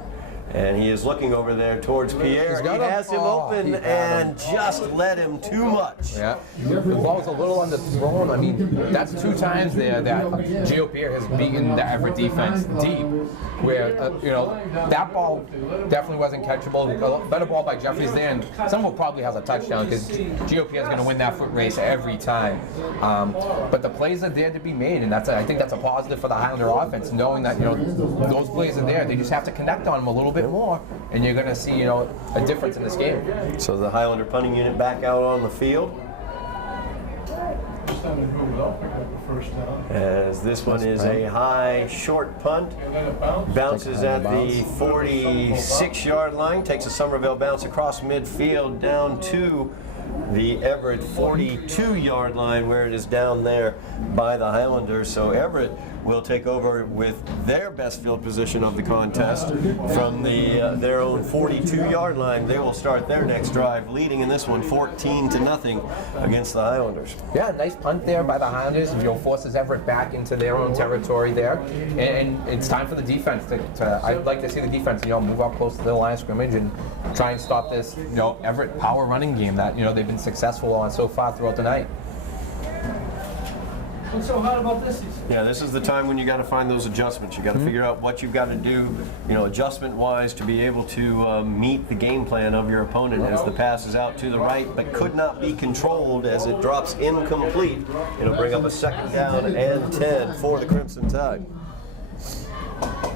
And he is looking over there towards Pierre. He has him open and just led him too much. Yeah, the ball was a little underthrown. I mean, that's 2 times there that Gio Pierre has beaten the Everett defense deep, where, that ball definitely wasn't catchable. A better ball by Jeffries there, and someone probably has a touchdown because Gio Pierre is going to win that foot race every time. But the plays are there to be made, and I think that's a positive for the Highlander offense, knowing that, those plays are there. They just have to connect on them a little bit more, and you're going to see, a difference in this game. So the Highlander punting unit back out on the field. first time they go without picking up the first down. As this one is a high, short punt. And then it bounced. Bounces at the 46-yard line, takes a Somerville bounce across midfield down to the Everett 42-yard line, where it is down there by the Highlanders. So Everett will take over with their best field position of the contest from their own 42-yard line. They will start their next drive, leading in this one 14-0 against the Highlanders. Yeah, nice punt there by the Highlanders. Forces Everett back into their own territory there, and it's time for the defense to. I'd like to see the defense, move up close to the line of scrimmage and try and stop this, Everett power running game that they've been successful on so far throughout the night. What's so hard about this season? Yeah, this is the time when you got to find those adjustments. You got to figure out what you've got to do, adjustment-wise, to be able to meet the game plan of your opponent as the pass is out to the right, but could not be controlled as it drops incomplete. It'll bring up a 2nd down and 10 for the Crimson Tide.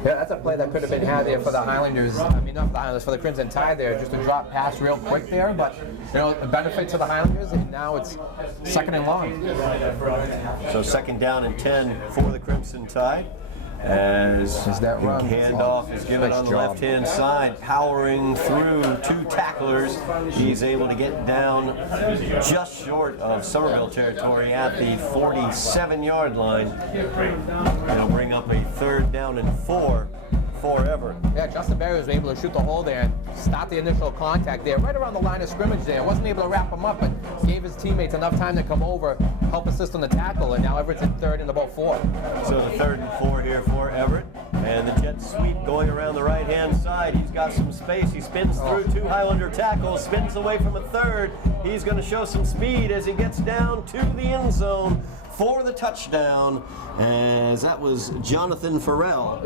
Yeah, that's a play that could have been had there for the Highlanders. I mean, not for the Highlanders, for the Crimson Tide there. Just a drop pass real quick there, but, a benefit to the Highlanders, and now it's 2nd and long. So 2nd down and 10 for the Crimson Tide. As that the run? handoff is given Nice on the job. left-hand side, powering through 2 tacklers. He's able to get down just short of Somerville territory at the 47-yard line. It'll bring up a 3rd down and 4 for Everett. Yeah, Justin Berry was able to shoot the hole there and stop the initial contact there, right around the line of scrimmage there. Wasn't able to wrap him up, but gave his teammates enough time to come over, help assist on the tackle, and now Everett's in 3rd and about 4. So the 3rd and 4 here for Everett. And the jet sweep going around the right-hand side. He's got some space. He spins through 2 Highlander tackles, spins away from a 3rd. He's going to show some speed as he gets down to the end zone for the touchdown, as that was Jonathan Farrell.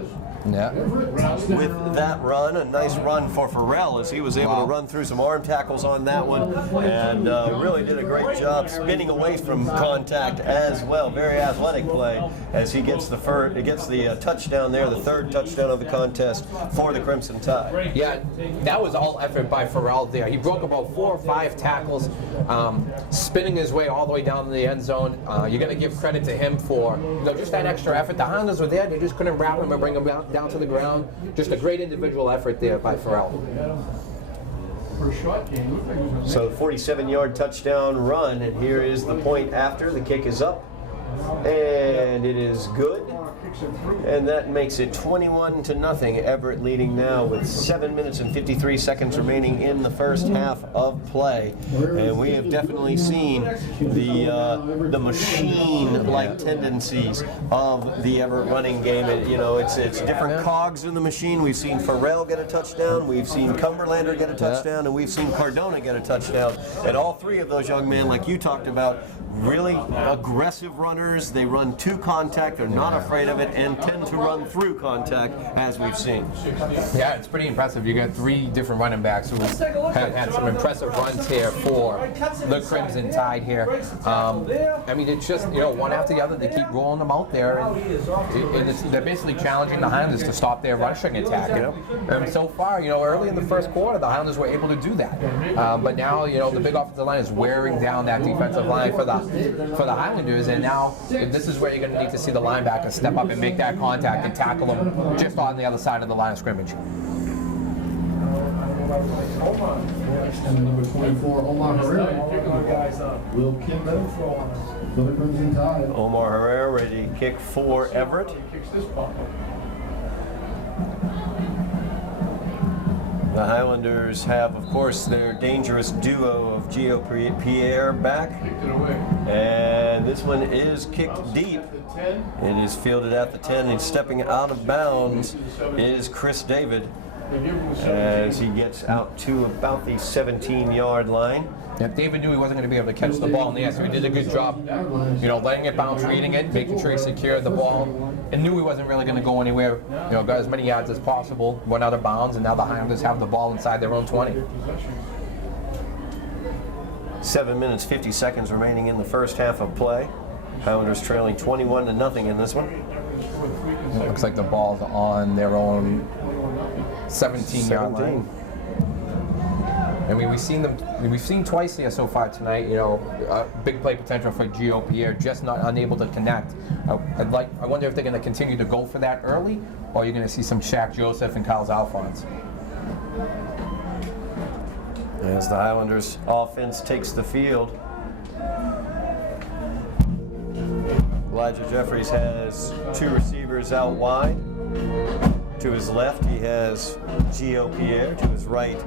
Yeah. With that run, a nice run for Farrell as he was able to run through some arm tackles on that one, and really did a great job spinning away from contact as well. Very athletic play as he gets the touchdown there, the 3rd touchdown of the contest for the Crimson Tide. Yeah, that was all effort by Farrell there. He broke about 4 or 5 tackles, spinning his way all the way down to the end zone. You're going to give credit to him for just that extra effort. The Highlanders were there. They just couldn't wrap him and bring him down to the ground. Just a great individual effort there by Farrell. For a short game, So 47-yard touchdown run, and here is the point after. The kick is up, and it is good. And that makes it 21-0. Everett leading now with 7 minutes and 53 seconds remaining in the first half of play. And we have definitely seen the machine-like tendencies of the Everett running game. It's different cogs in the machine. We've seen Farrell get a touchdown, we've seen Cumberlander get a touchdown, and we've seen Cardona get a touchdown. And all 3 of those young men, like you talked about, really aggressive runners. They run to contact. They're not afraid of it and tend to run through contact, as we've seen. Yeah, it's pretty impressive. You got 3 different running backs who have had some impressive runs here for the Crimson Tide here. I mean, it's just, one after the other, they keep rolling them out there, and they're basically challenging the Highlanders to stop their rushing attack. And so far, early in the first quarter, the Highlanders were able to do that. But now, the big offensive line is wearing down that defensive line for the Highlanders, and now this is where you're going to need to see the linebackers step up and make that contact and tackle them just on the other side of the line of scrimmage. And number 24, Omar Herrera, will kick for the Crimson Tide. Omar Herrera ready to kick for Everett. The Highlanders have, of course, their dangerous duo of Gio Pierre back. And this one is kicked deep. It is fielded at the 10, and stepping out of bounds is Chris David as he gets out to about the 17-yard line. Yeah, David knew he wasn't going to be able to catch the ball in the air, so he did a good job, letting it bounce, reading it, making sure he secured the ball, and knew he wasn't really going to go anywhere. Got as many yards as possible, went out of bounds, and now the Highlanders have the ball inside their own 20. 7 minutes, 50 seconds remaining in the first half of play. Highlanders trailing 21-0 in this one. It looks like the ball's on their own 17-yard line. I mean, we've seen twice here so far tonight. You know, big play potential for Gio Pierre, just not unable to connect. I wonder if they're going to continue to go for that early, or you're going to see some Shaq Joseph and Carlos Alphonse. As the Highlanders offense takes the field, Elijah Jeffries has two receivers out wide. To his left, he has Gio Pierre. To his right,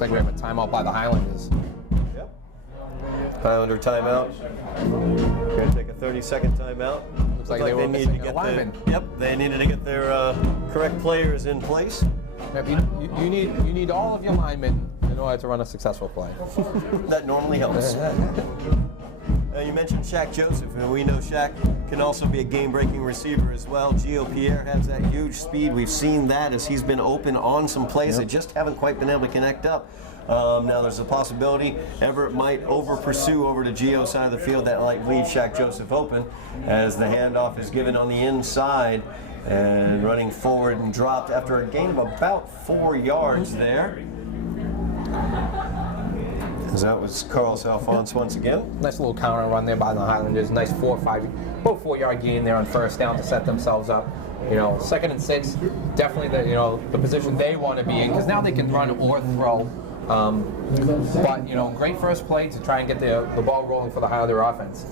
Looks like we have a timeout by the Highlanders. yep, Highlander timeout. Going to take a 30-second timeout. Looks like they were missing a lineman. They needed to get their correct players in place. Yep, you need all of your linemen in order to run a successful play. That normally helps. You mentioned Shaq Joseph, and we know Shaq can also be a game-breaking receiver as well. Gio Pierre has that huge speed. We've seen that as he's been open on some plays. They just haven't quite been able to connect up. Now there's a possibility Everett might over-pursue over to Gio's side of the field. That might leave Shaq Joseph open as the handoff is given on the inside and running forward and dropped after a gain of about 4 yards there. As that was Carlos Alphonse once again. Nice little counter run there by the Highlanders. Nice 4-yard gain there on first down to set themselves up. You know, 2nd and 6, definitely the position they want to be in, because now they can run or throw. But you know, great first play to try and get the ball rolling for the Highlander offense.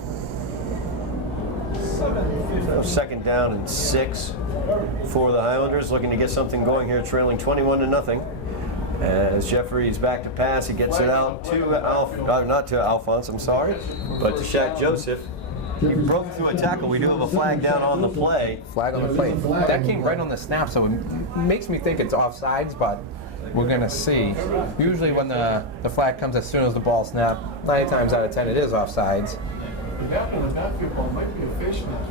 2nd down and 6 for the Highlanders, looking to get something going here, trailing 21-0. As Jeffries back to pass, he gets it out to not to Alphonse, I'm sorry, but to Shaq Joseph. He broke through a tackle. We do have a flag down on the play. Flag on the play. That came right on the snap, so it makes me think it's offsides, but we're going to see. Usually when the flag comes as soon as the ball snaps, 9 times out of 10 it is offsides. The gap in the basketball might be a fish net.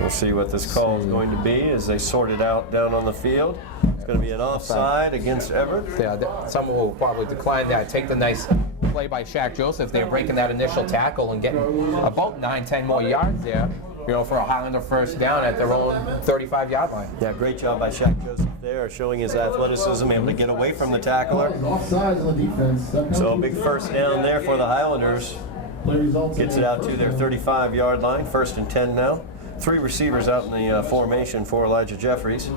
We'll see what this call is going to be as they sort it out down on the field. It's going to be an offside against Everett. Yeah, someone will probably decline that. Take the nice play by Shaq Joseph. They're breaking that initial tackle and getting about 9-10 more yards there, you know, for a Highlander first down at their own 35-yard line. Yeah, great job by Shaq Joseph there, showing his athleticism, able to get away from the tackler. Offsides on the defense. So a big first down there for the Highlanders. Gets it out to their 35-yard line. 1st and 10 now. 3 receivers out in the formation for Elijah Jeffries.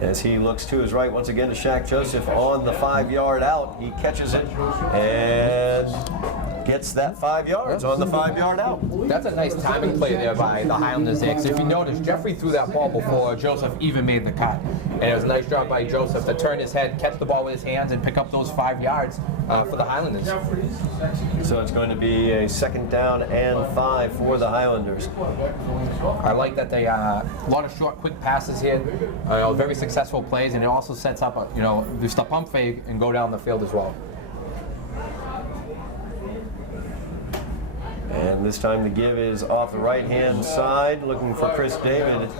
As he looks to his right once again to Shaq Joseph on the 5-yard out. He catches it and gets that 5 yards on the 5-yard out. That's a nice timing play there by the Highlanders there, 'cause if you notice, Jeffrey threw that ball before Joseph even made the cut. And it was a nice job by Joseph to turn his head, catch the ball with his hands, and pick up those 5 yards for the Highlanders. So it's going to be a 2nd down and 5 for the Highlanders. I like that they a lot of short, quick passes here, very successful plays, and it also sets up just a pump fake and go down the field as well. And this time the give is off the right-hand side, looking for Chris David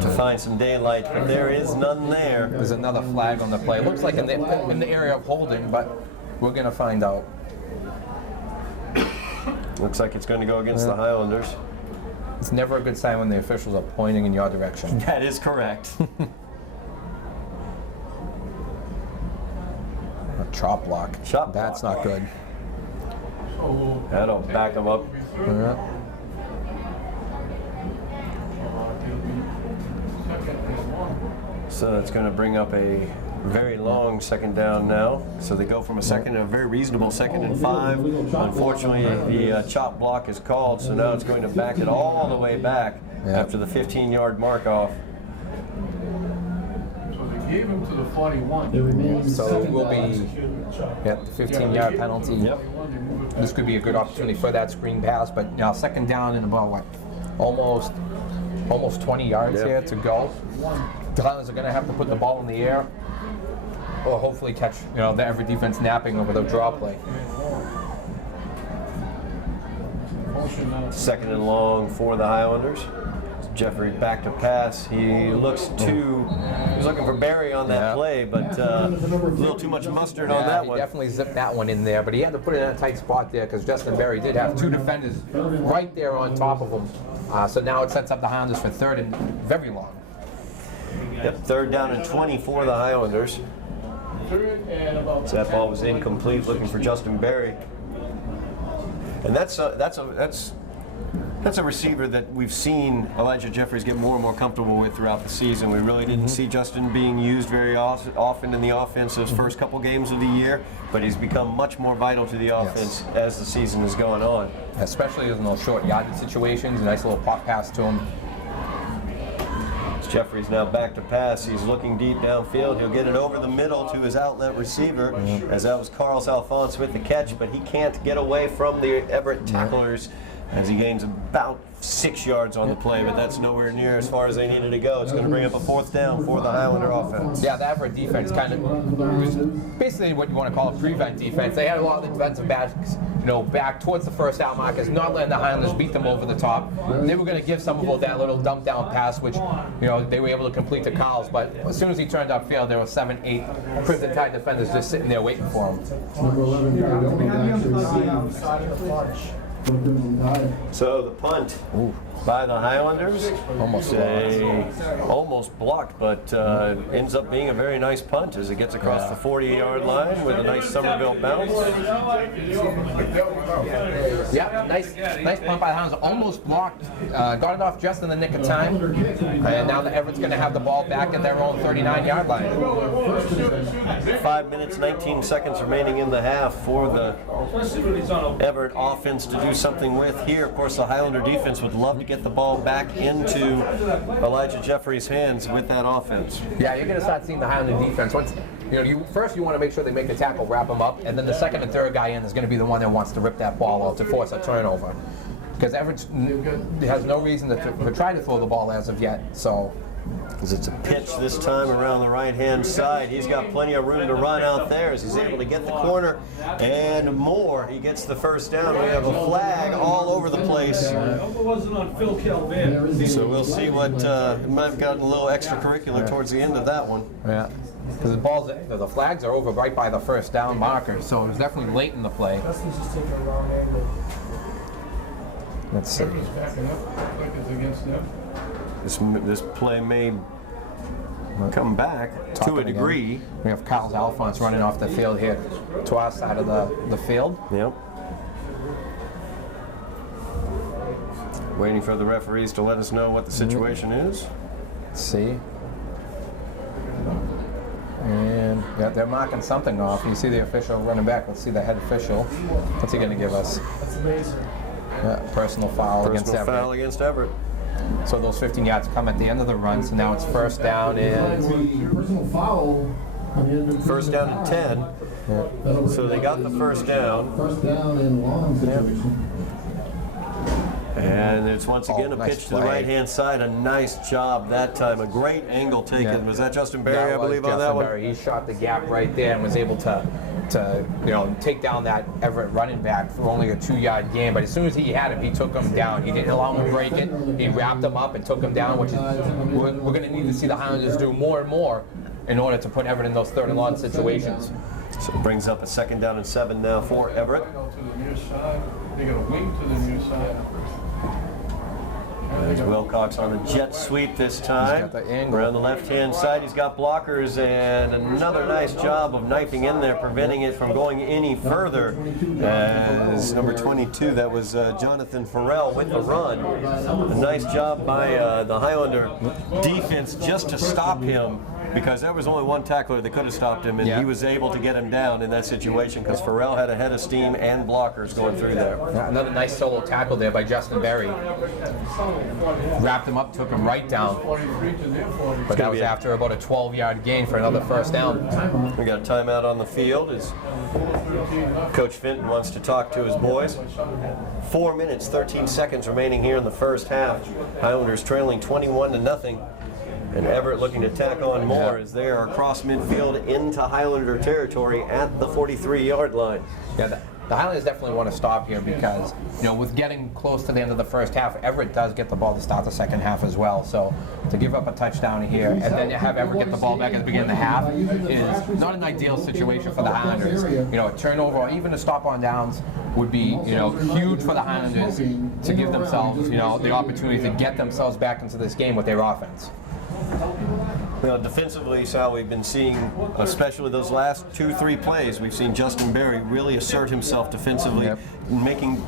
to find some daylight, but there is none there. There's another flag on the play. It looks like in the area of holding, but we're going to find out. Looks like it's going to go against the Highlanders. It's never a good sign when the officials are pointing in your direction. That is correct. A chop block. Chop That's block. not good. That'll back him up. Yeah. So it's going to bring up a very long 2nd down now. So they go from a very reasonable 2nd and 5. Unfortunately, the chop block is called, so now it's going to back it all the way back after the 15-yard mark off. So they gave him to the 41. So it will be the 15-yard penalty. Yep. This could be a good opportunity for that screen pass, but now 2nd down and about almost 20 yards here to go. The Highlanders are going to have to put the ball in the air, or hopefully catch the Everett defense napping over the draw play. 2nd and long for the Highlanders. Jeffrey back to pass. He looks he's looking for Barry on that play, but a little too much mustard on that he one. definitely zipped that one in there, but he had to put it in a tight spot there because Justin Berry did have 2 defenders right there on top of him. So now it sets up the Highlanders for 3rd and very long. Yep, 3rd down and 20 for the Highlanders. So that ball was incomplete, looking for Justin Berry. And that's a receiver that we've seen Elijah Jeffries get more and more comfortable with throughout the season. We really didn't see Justin being used very often in the offense those first couple games of the year, but he's become much more vital to the offense as the season is going on. Especially in those short yardage situations, a nice little pop pass to him. Jeffries now back to pass. He's looking deep downfield. He'll get it over the middle to his outlet receiver, as that was Carlos Alphonse with the catch, but he can't get away from the Everett tacklers as he gains about 6 yards on the play, but that's nowhere near as far as they needed to go. It's going to bring up a 4th down for the Highlander offense. Yeah, the Everett defense kind of was basically what you want to call a prevent defense. They had a lot of defensive backs, back towards the first down markers, not letting the Highlanders beat them over the top. They were going to give Somerville that little dump down pass, which they were able to complete to Carls, but as soon as he turned upfield, there were 7, 8 Crimson Tide defenders just sitting there waiting for him. Number 11, So the punt by the Highlanders, almost blocked, but ends up being a very nice punt as it gets across the 40-yard line with a nice Somerville bounce. Yeah, nice punt by the Highlanders, almost blocked, got it off just in the nick of time, and now the Everett's going to have the ball back at their own 39-yard line. 5 minutes, 19 seconds remaining in the half for the Everett offense to do something with here. Of course, the Highlander defense would love to get the ball back into Elijah Jeffries' hands with that offense. Yeah, you're going to start seeing the Highlander defense. First you want to make sure they make the tackle, wrap them up, and then the second and third guy in is going to be the one that wants to rip that ball out to force a turnover. Because Everett has no reason to try to throw the ball as of yet. So. As it's a pitch this time around the right-hand side. He's got plenty of room to run out there as he's able to get the corner and more. He gets the first down. We have a flag all over the place. So we'll see what might have gotten a little extracurricular towards the end of that one. Yeah. Because the flags are over right by the first down marker, so it was definitely late in the play. Let's see. This play may come back to a degree. Again. We have Carlos Alphonse running off the field here to our side of the field. Yep. Waiting for the referees to let us know what the situation is. Let's see. And yeah, they're marking something off. You see the official running back. Let's see the head official. What's he going to give us? That's amazing. Yeah, personal foul against Everett. Personal foul against Everett. So those 15 yards come at the end of the run, so now it's first down and... Personal foul. First down and 10. Yeah. So they got the first down. First down in long situation. And it's once again a pitch to the right-hand side. A nice job that time. A great angle taken. Yeah. Was that Justin Berry, I believe, on that one? He shot the gap right there and was able to take down that Everett running back for only a 2-yard gain. But as soon as he had him, he took him down. He didn't allow him to break it. He wrapped him up and took him down, which is we're going to need to see the Highlanders do more and more in order to put Everett in those 3rd and long situations. So it brings up a 2nd down and 7 now for Everett. They got a wing to the near side. There's Wilcox on the jet sweep this time. He's got the angle. Around the left-hand side, he's got blockers, and another nice job of knifing in there, preventing it from going any further. As number 22, that was Jonathan Farrell with the run. A nice job by the Highlander defense just to stop him, because there was only one tackler that could have stopped him, and he was able to get him down in that situation because Farrell had a head of steam and blockers going through there. Yeah, another nice solo tackle there by Justin Berry. Wrapped him up, took him right down. But that was after about a 12-yard gain for another first down. We got a timeout on the field as Coach Fenton wants to talk to his boys. 4 minutes, 13 seconds remaining here in the first half. Highlanders trailing 21-0. And Everett looking to tack on more as they are across midfield into Highlander territory at the 43-yard line. Yeah, the Highlanders definitely want to stop here because, with getting close to the end of the first half, Everett does get the ball to start the second half as well. So to give up a touchdown here and then have Everett get the ball back at the beginning of the half is not an ideal situation for the Highlanders. A turnover or even a stop on downs would be, huge for the Highlanders to give themselves, the opportunity to get themselves back into this game with their offense. You know, defensively, Sal, we've been seeing, especially those last 2-3 plays, we've seen Justin Berry really assert himself defensively,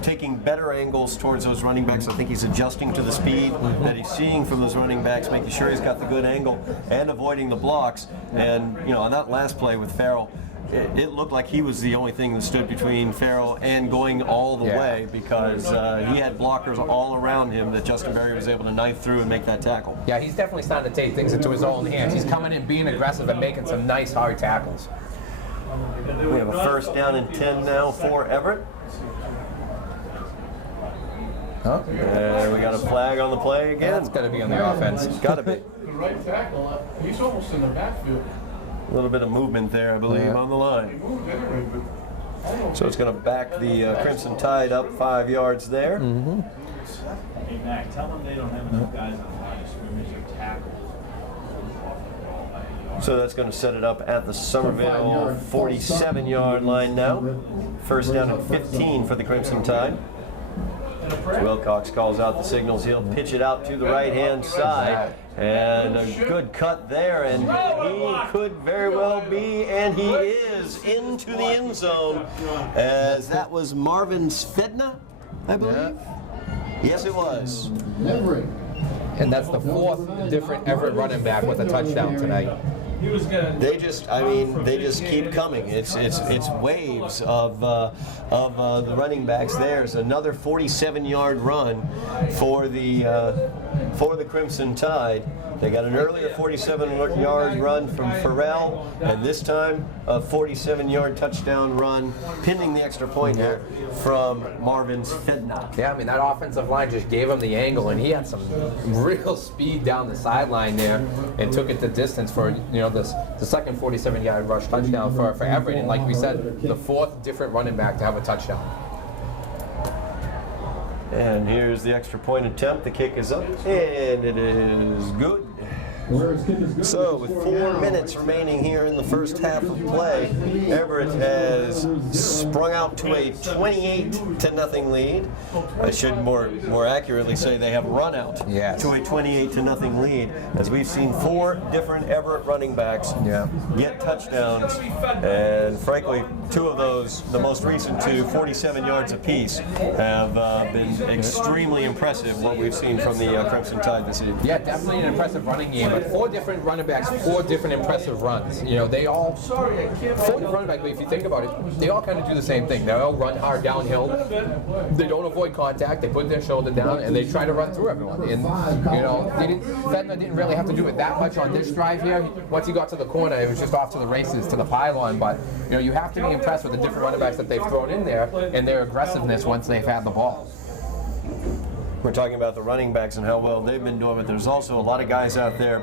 taking better angles towards those running backs. I think he's adjusting to the speed that he's seeing from those running backs, making sure he's got the good angle and avoiding the blocks. And, you know, on that last play with Farrell, it looked like he was the only thing that stood between Farrell and going all the way, because he had blockers all around him that Justin Berry was able to knife through and make that tackle. Yeah, he's definitely starting to take things into his own hands. He's coming in, being aggressive, and making some nice hard tackles. We have a first down and 10 now for Everett. Huh? And we got a flag on the play again. That's got to be on the offense. It's got to be. The right tackle, he's almost in the backfield. A little bit of movement there, I believe, on the He line. moved anyway, but So it's going to back the Crimson Tide up 5 yards there. Hey, Mac, tell them they don't have enough guys on the line of scrimmage or tackles. So that's going to set it up at the Somerville 47-yard line now. First down and 15 for the Crimson Tide. Wilcox calls out the signals. He'll pitch it out to the right-hand side. And a good cut there, and he could very well be, and he is, into the end zone, as that was Marvin Svedna, I believe. Yes, it was. Everett. And that's the fourth different Everett running back with a touchdown tonight. He was gonna. They just keep coming. It's waves of the running backs. There's another 47-yard run for the Crimson Tide. They got an earlier 47-yard run from Farrell, and this time a 47-yard touchdown run, pinning the extra point here from Marvin Svedna. Yeah, I mean, that offensive line just gave him the angle, and he had some real speed down the sideline there and took it the distance for, you know, the second 47-yard rush touchdown for Everett. And like we said, the fourth different running back to have a touchdown. And here's the extra point attempt. The kick is up, and it is good. So with 4 minutes remaining here in the first half of play, Everett has sprung out to a 28-0 lead. I should more accurately say they have run out to a 28-0 lead, as we've seen 4 different Everett running backs get touchdowns, and frankly, 2 of those, the most recent 2, 47 yards apiece, have been extremely impressive, what we've seen from the Crimson Tide this evening. Yeah, definitely an impressive running game. But 4 different running backs, 4 different impressive runs. You know, they all, 4 different running backs, but if you think about it, they all kind of do the same thing. They all run hard downhill. They don't avoid contact. They put their shoulder down, and they try to run through everyone. And, you know, Fedner didn't really have to do it that much on this drive here. Once he got to the corner, it was just off to the races, to the pylon. But, you know, you have to be impressed with the different running backs that they've thrown in there and their aggressiveness once they've had the ball. We're talking about the running backs and how well they've been doing, but there's also a lot of guys out there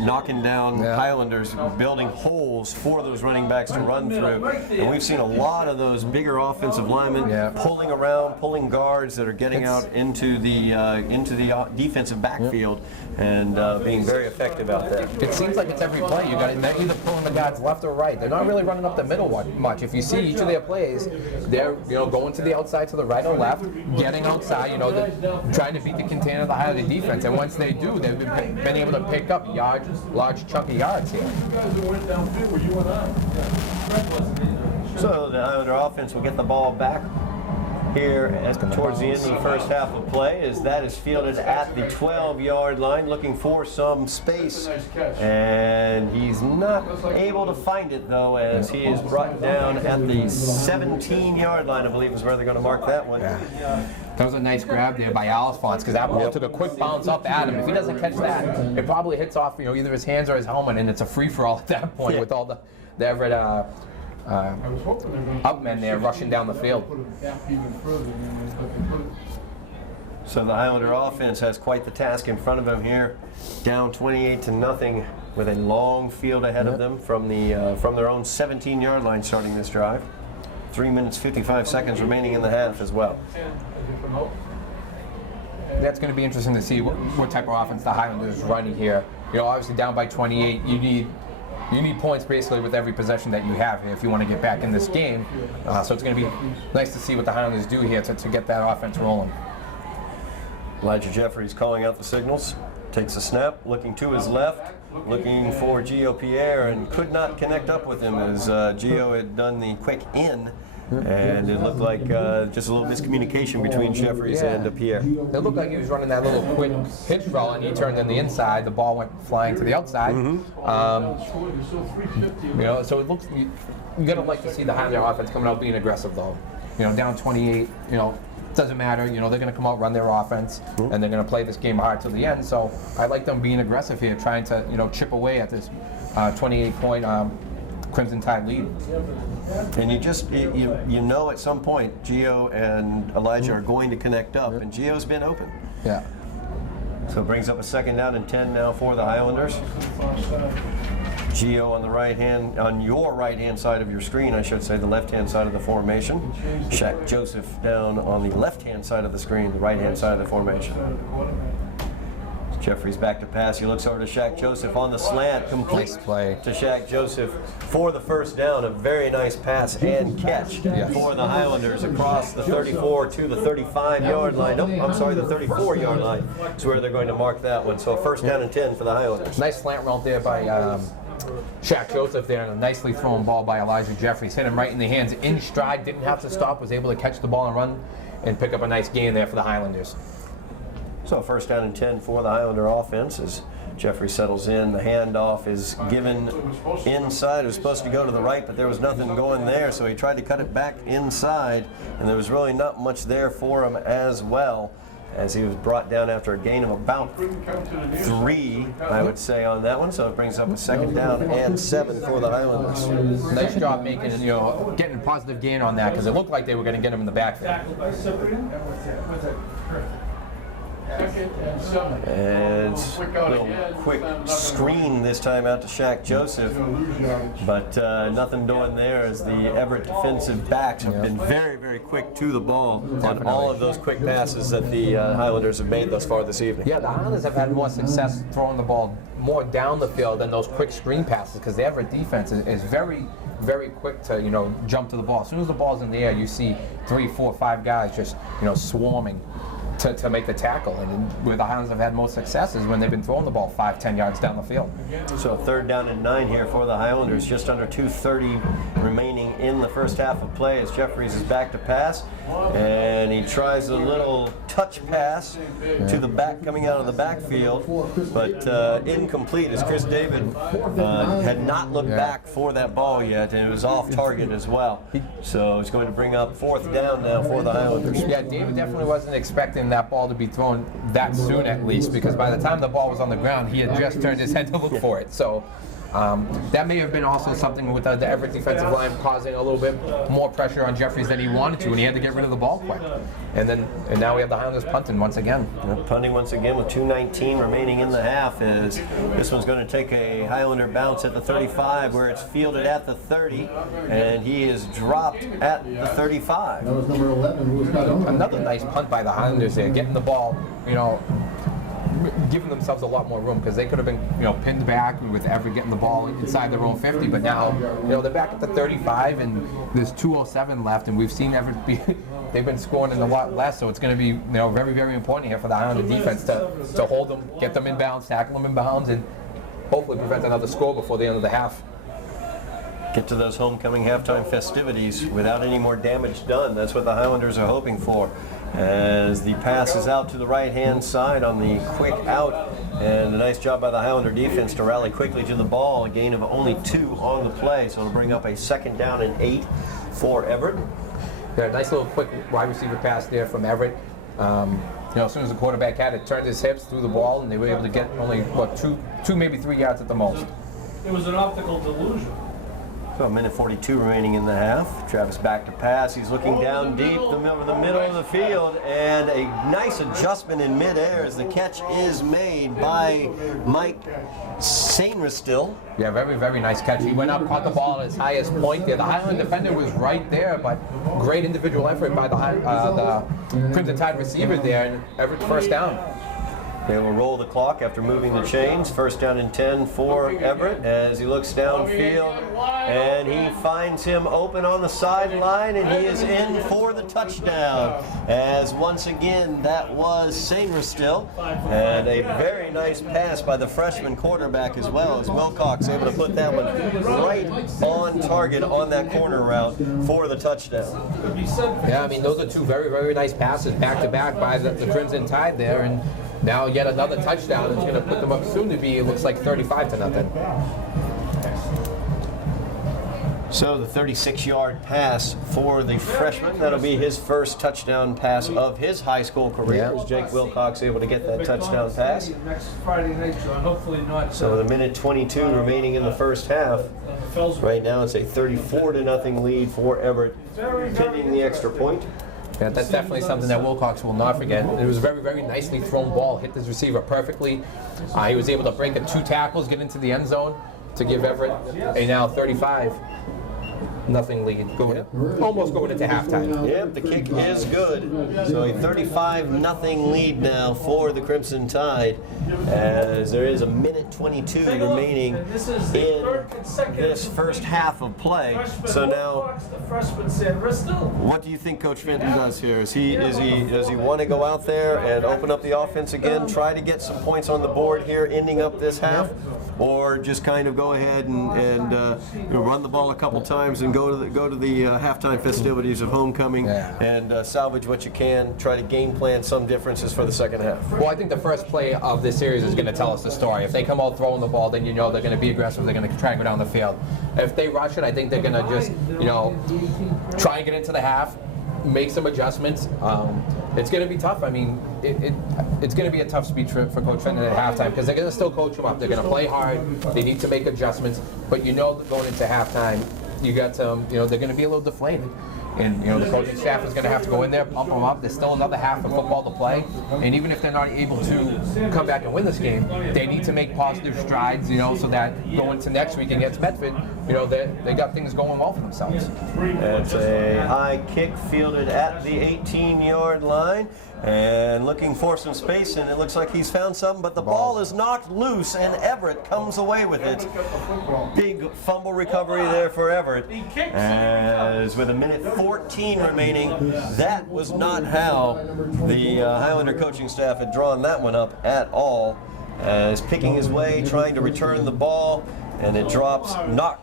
knocking down Highlanders, building holes for those running backs to run through. And we've seen a lot of those bigger offensive linemen pulling around, pulling guards that are getting out into the defensive backfield and being very effective out there. It seems like it's every play. They're either pulling the guards left or right. They're not really running up the middle much. If you see each of their plays, they're going to the outside, to the right or left, getting outside. You know, trying to beat the container of the Highlander defense. And once they do, they've been able to pick up large chunky yards here. So the Highlander offense will get the ball back here towards the end of the first half of play, as that is fielded at the 12-yard line, looking for some space, and he's not able to find it, though, as he is brought down at the 17-yard line, I believe is where they're going to mark that one. That was a nice grab there by Alphonse, because that ball took a quick bounce up at him. If he doesn't catch that, it probably hits off, you know, either his hands or his helmet, and it's a free-for-all at that point with all the Everett upmen there rushing down the field. So the Highlander offense has quite the task in front of them here, down 28-0 with a long field ahead of them from their own 17-yard line starting this drive. 3 minutes 55 seconds remaining in the half as well. That's going to be interesting to see what type of offense the Highlanders run here. You know, obviously down by 28, you need points basically with every possession that you have here if you want to get back in this game. So it's going to be nice to see what the Highlanders do here to get that offense rolling. Elijah Jeffries calling out the signals, takes a snap, looking to his left, looking for Gio Pierre and could not connect up with him as Gio had done the quick in. And it looked like just a little miscommunication between Jeffries and Pierre. It looked like he was running that little quick pitch roll, and he turned in the inside. The ball went flying to the outside. So it looks. You're gonna like to see the Highlander offense coming out being aggressive, though. Down 28. Doesn't matter. They're gonna come out, run their offense, and they're gonna play this game hard to the end. So I like them being aggressive here, trying to chip away at this 28-point Crimson Tide lead. And you know at some point Gio and Elijah are going to connect up, and Gio's been open. Yeah. So it brings up a 2nd down and 10 now for the Highlanders. Gio on your right hand side of your screen, I should say, the left hand side of the formation. Shaq Joseph down on the left hand side of the screen, the right hand side of the formation. Jeffries back to pass. He looks over to Shaq Joseph on the slant. Complete play to Shaq Joseph for the 1st down. A very nice pass and catch for the Highlanders across the 34 to the 35-yard line. Oh, I'm sorry, the 34-yard line is where they're going to mark that one. So 1st down and 10 for the Highlanders. Nice slant route there by Shaq Joseph there, and a nicely thrown ball by Elijah Jeffries. Hit him right in the hands in stride, didn't have to stop, was able to catch the ball and run and pick up a nice gain there for the Highlanders. So 1st down and 10 for the Highlander offense as Jeffrey settles in. The handoff is given inside. It was supposed to go to the right, but there was nothing going there, so he tried to cut it back inside, and there was really not much there for him as well, as he was brought down after a gain of about 3, I would say, on that one. So it brings up a 2nd down and 7 for the Highlanders. Nice job making, getting a positive gain on that, because it looked like they were going to get him in the backfield. And a little quick screen this time out to Shaq Joseph, but nothing doing there as the Everett defensive backs have been very, very quick to the ball on all of those quick passes that the Highlanders have made thus far this evening. Yeah, the Highlanders have had more success throwing the ball more down the field than those quick screen passes, because the Everett defense is very, very quick to jump to the ball. As soon as the ball's in the air, you see 3, 4, 5 guys just swarming to make the tackle, and where the Highlanders have had most success is when they've been throwing the ball 5, 10 yards down the field. So 3rd down and 9 here for the Highlanders, just under 2:30 remaining in the first half of play as Jeffries is back to pass, and he tries a little touch pass to the back coming out of the backfield, but incomplete as Chris David had not looked back for that ball yet, and it was off target as well. So it's going to bring up 4th down now for the Highlanders. Yeah, David definitely wasn't expecting that ball to be thrown that soon, at least, because by the time the ball was on the ground, he had just turned his head to look for it. So that may have been also something with the Everett defensive line causing a little bit more pressure on Jeffries than he wanted to, and he had to get rid of the ball quick. And now we have the Highlanders punting once again. Punting once again with 2:19 remaining in the half, as this one's going to take a Highlander bounce at the 35, where it's fielded at the 30, and he is dropped at the 35. That was number 11. Another nice punt by the Highlanders there, getting the ball, giving themselves a lot more room, because they could have been, pinned back with Everett getting the ball inside their own 50, but now, they're back at the 35, and there's 2:07 left, and we've seen Everett they've been scoring in a lot less, so it's going to be, very, very important here for the Highlander defense to hold them, get them in bounds, tackle them in bounds, and hopefully prevent another score before the end of the half. Get to those homecoming halftime festivities without any more damage done. That's what the Highlanders are hoping for. As the pass is out to the right-hand side on the quick out, and a nice job by the Highlander defense to rally quickly to the ball. A gain of only 2 on the play, so it'll bring up a 2nd down and 8 for Everett. Yeah, nice little quick wide receiver pass there from Everett. As soon as the quarterback had it, turned his hips, threw the ball, and they were able to get only, 2, maybe 3 yards at the most. It was an optical delusion. So 1:42 remaining in the half. Travis back to pass. He's looking down deep over the middle of the field, and a nice adjustment in midair as the catch is made by Mike Sainristil. Yeah, very, very nice catch. He went up, caught the ball at his highest point there. The Highland defender was right there, but great individual effort by the Crimson Tide receiver there, and Everett 1st down. They will roll the clock after moving the chains. First down and 10 for Everett as he looks downfield, and he finds him open on the sideline, and he is in for the touchdown. As once again, that was Sainristil, and a very nice pass by the freshman quarterback as well, as Wilcox able to put that one right on target on that corner route for the touchdown. Yeah, I mean, those are two very, very nice passes back-to-back by the Crimson Tide there, and now yet another touchdown is going to put them up soon to be, it looks like 35-0. So the 36-yard pass for the freshman. That'll be his first touchdown pass of his high school career. Was Jake Wilcox able to get that touchdown pass? Next Friday night, John. Hopefully not. So with a minute 22 remaining in the first half. Right now it's a 34-0 lead for Everett, pinning the extra point. Yeah, that's definitely something that Wilcox will not forget. It was a very, very nicely thrown ball, hit this receiver perfectly. He was able to break the 2 tackles, get into the end zone to give Everett a now 35-0 lead, almost going into halftime. Yep, the kick is good. So a 35-0 lead now for the Crimson Tide, as there is a minute 22 remaining in this first half of play. So now, what do you think Coach Fenton does here? Does he want to go out there and open up the offense again, try to get some points on the board here, ending up this half, or just kind of go ahead and run the ball a couple times and go to the halftime festivities of homecoming and salvage what you can, try to game plan some differences for the second half? Well, I think the first play of this series is going to tell us the story. If they come out throwing the ball, then you know they're going to be aggressive. They're going to try and go down the field. If they rush it, I think they're going to just, try and get into the half, make some adjustments. It's going to be tough. I mean, it's going to be a tough speech for Coach Fenton at halftime, because they're going to still coach them up. They're going to play hard. They need to make adjustments. But going into halftime, you got some, they're going to be a little deflated. And, the coaching staff is going to have to go in there, pump them up. There's still another half of football to play. And even if they're not able to come back and win this game, they need to make positive strides, so that going to next week against Medford, they got things going well for themselves. It's a high kick fielded at the 18-yard line. And looking for some space, and it looks like he's found some, but the ball is knocked loose, and Everett comes away with it. Big fumble recovery there for Everett. As with a minute 14 remaining, that was not how the Highlander coaching staff had drawn that one up at all. As picking his way, trying to return the ball, and it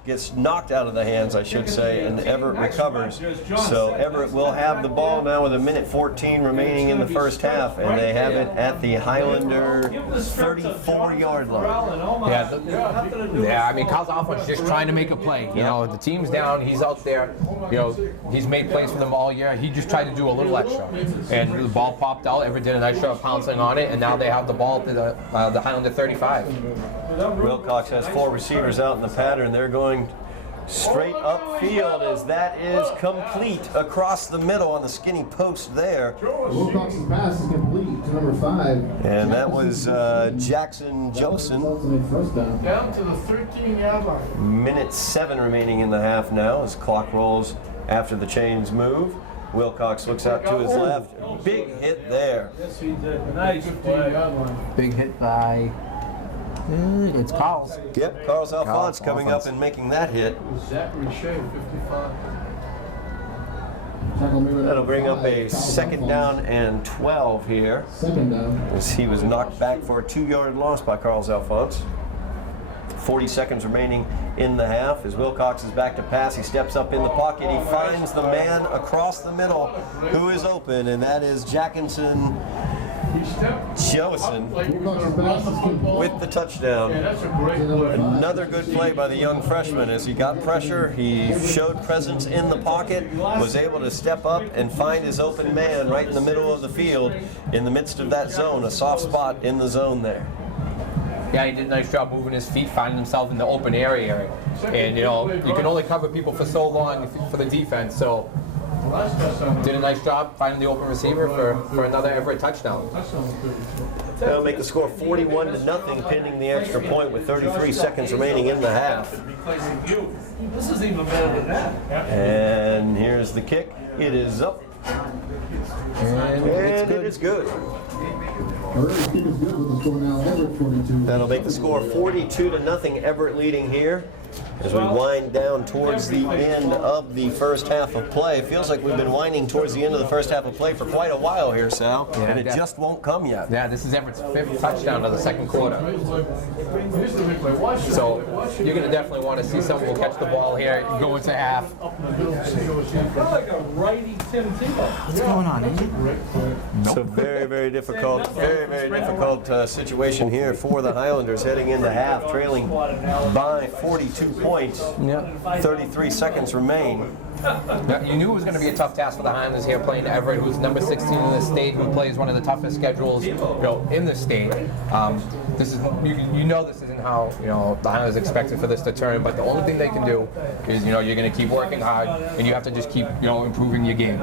gets knocked out of the hands, I should say, and Everett recovers. So Everett will have the ball now with a minute 14 remaining in the first half, and they have it at the Highlander 34-yard line. Yeah, I mean, Kyle's offense just trying to make a play. The team's down, he's out there, he's made plays for them all year. He just tried to do a little extra, and the ball popped out. Everett did a nice job pouncing on it, and now they have the ball to the Highlander 35. Wilcox has 4 receivers out in the pattern. They're going straight upfield as that is complete across the middle on the skinny post there. Wilcox's pass is complete to number 5. And that was Jackson Joseph. Down to the 13-yard line. Minute 7 remaining in the half now as clock rolls after the chains move. Wilcox looks out to his left. Big hit there. Yes, he did. Nice play. Big hit by... it's Carl's. Yep, Carl's Alphonse coming up and making that hit. Zachary Shea, 55. That'll bring up a 2nd down and 12 here. 2nd down. As he was knocked back for a 2-yard loss by Carl's Alphonse. 40 seconds remaining in the half as Wilcox is back to pass. He steps up in the pocket. He finds the man across the middle who is open, and that is Jackinson Joseph with the touchdown. Another good play by the young freshman as he got pressure. He showed presence in the pocket, was able to step up and find his open man right in the middle of the field in the midst of that zone, a soft spot in the zone there. Yeah, he did a nice job moving his feet, finding himself in the open area. And, you can only cover people for so long for the defense. So, did a nice job finding the open receiver for another Everett touchdown. That'll make the score 41-0, pending the extra point with 33 seconds remaining in the half. This is even better than that. And here's the kick. It is up. And it's good. It is good. Everett's kick is good with the score now. Everett 42. That'll make the score 42-0. Everett leading here. As we wind down towards the end of the first half of play. Feels like we've been winding towards the end of the first half of play for quite a while here, Sal. Yeah, and it just won't come yet. Yeah, this is Everett's 5th touchdown of the second quarter. So you're going to definitely want to see someone will catch the ball here and go into half. Like a righty Tim Tebow. What's going on, It's a very, very difficult, situation here for the Highlanders heading into half, trailing by 42 points. Yeah. 33 seconds remain. Yeah, you knew it was going to be a tough task for the Highlanders here playing Everett, who's number 16 in the state, who plays one of the toughest schedules, in the state. This is you know this isn't how the Highlanders expected for this to turn, but the only thing they can do is you're going to keep working hard, and you have to just keep improving your game.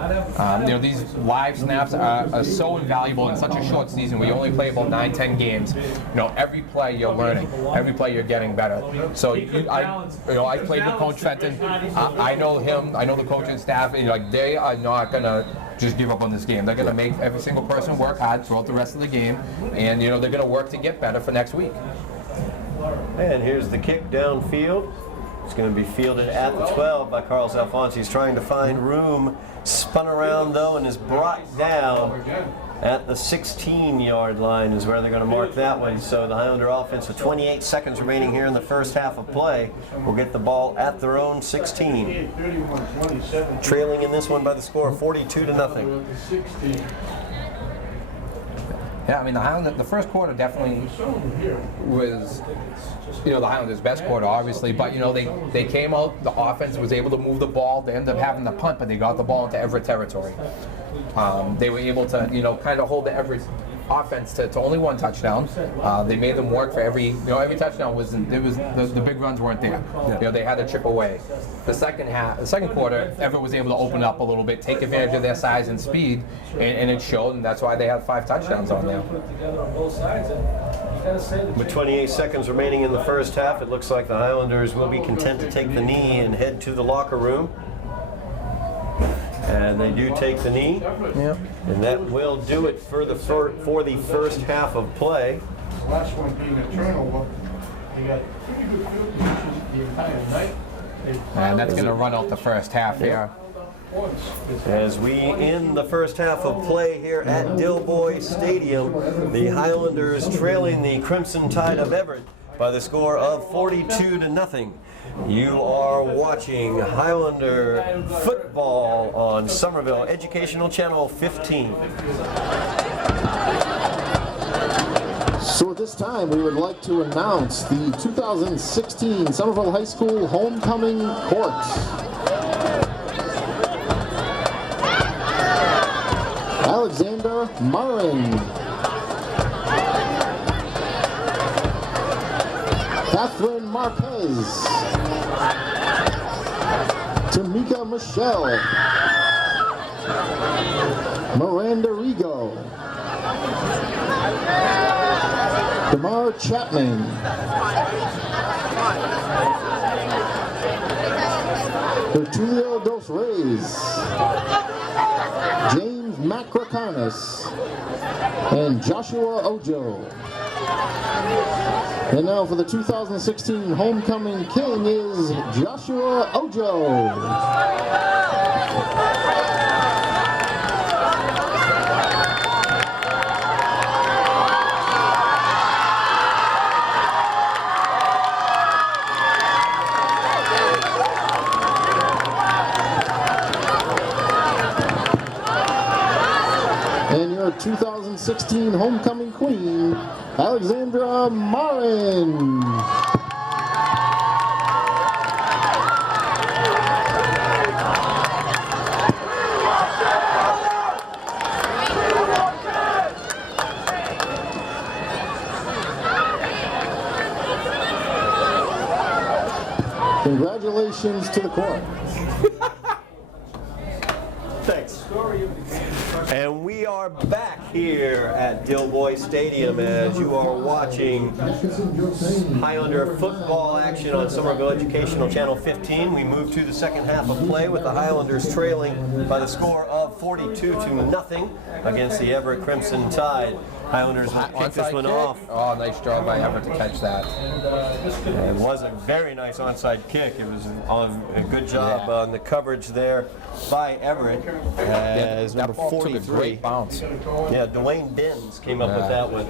These live snaps are so invaluable in such a short season. We only play about 9-10 games. Every play you're learning, every play you're getting better. So I played with Coach Fenton. I know him. I know the coaching staff. They are not gonna just give up on this game. They're gonna make every single person work hard throughout the rest of the game, and they're gonna work to get better for next week. And here's the kick downfield. It's going to be fielded at the 12 by Carlos Alfonsi. He's trying to find room. Spun around though and is brought down at the 16-yard line is where they're going to mark that one. So the Highlander offense with 28 seconds remaining here in the first half of play will get the ball at their own 16. Trailing in this one by the score of 42-0. Yeah, I mean the first quarter definitely was the Highlanders' best quarter, obviously, but they came out, the offense was able to move the ball. They ended up having the punt, but they got the ball into Everett territory. They were able to kind of hold the Everett offense to only one touchdown. They made them work for every touchdown. The big runs weren't there. They had to chip away. The second quarter, Everett was able to open up a little bit, take advantage of their size and speed, and it showed, and that's why they have 5 touchdowns on there. With 28 seconds remaining in the first half, it looks like the Highlanders will be content to take the knee and head to the locker room. And they do take the knee, and that will do it for the first half of play. The last one being a turnover. They got pretty good field position the entire night. And that's going to run out the first half here. As we end the first half of play here at Dilboy Stadium, the Highlanders trailing the Crimson Tide of Everett by the score of 42-0. You are watching Highlander football on Somerville Educational Channel 15. So at this time, we would like to announce the 2016 Somerville High School Homecoming Court. Alexander Marin. Catherine Marquez. Tamika Michelle. Miranda Rigo. Damar Chapman. Tertulio Dos Reyes. James Macrocarnis. And Joshua Ojo. And now for the 2016 Homecoming King is Joshua Ojo. And your 2016 Homecoming Queen, Alexandra Marin. Congratulations to the court. Thanks. And we are back here at Dilboy Stadium as you are watching Highlander football action on Somerville Educational Channel 15. We move to the second half of play with the Highlanders trailing by the score of 42-0 against the Everett Crimson Tide. Highlanders will kick this one off. Oh, nice job by Everett to catch that. It was a very nice onside kick. It was a good job on the coverage there by Everett as number 43. Took a great bounce. Yeah, Dwayne Binns came up with that one.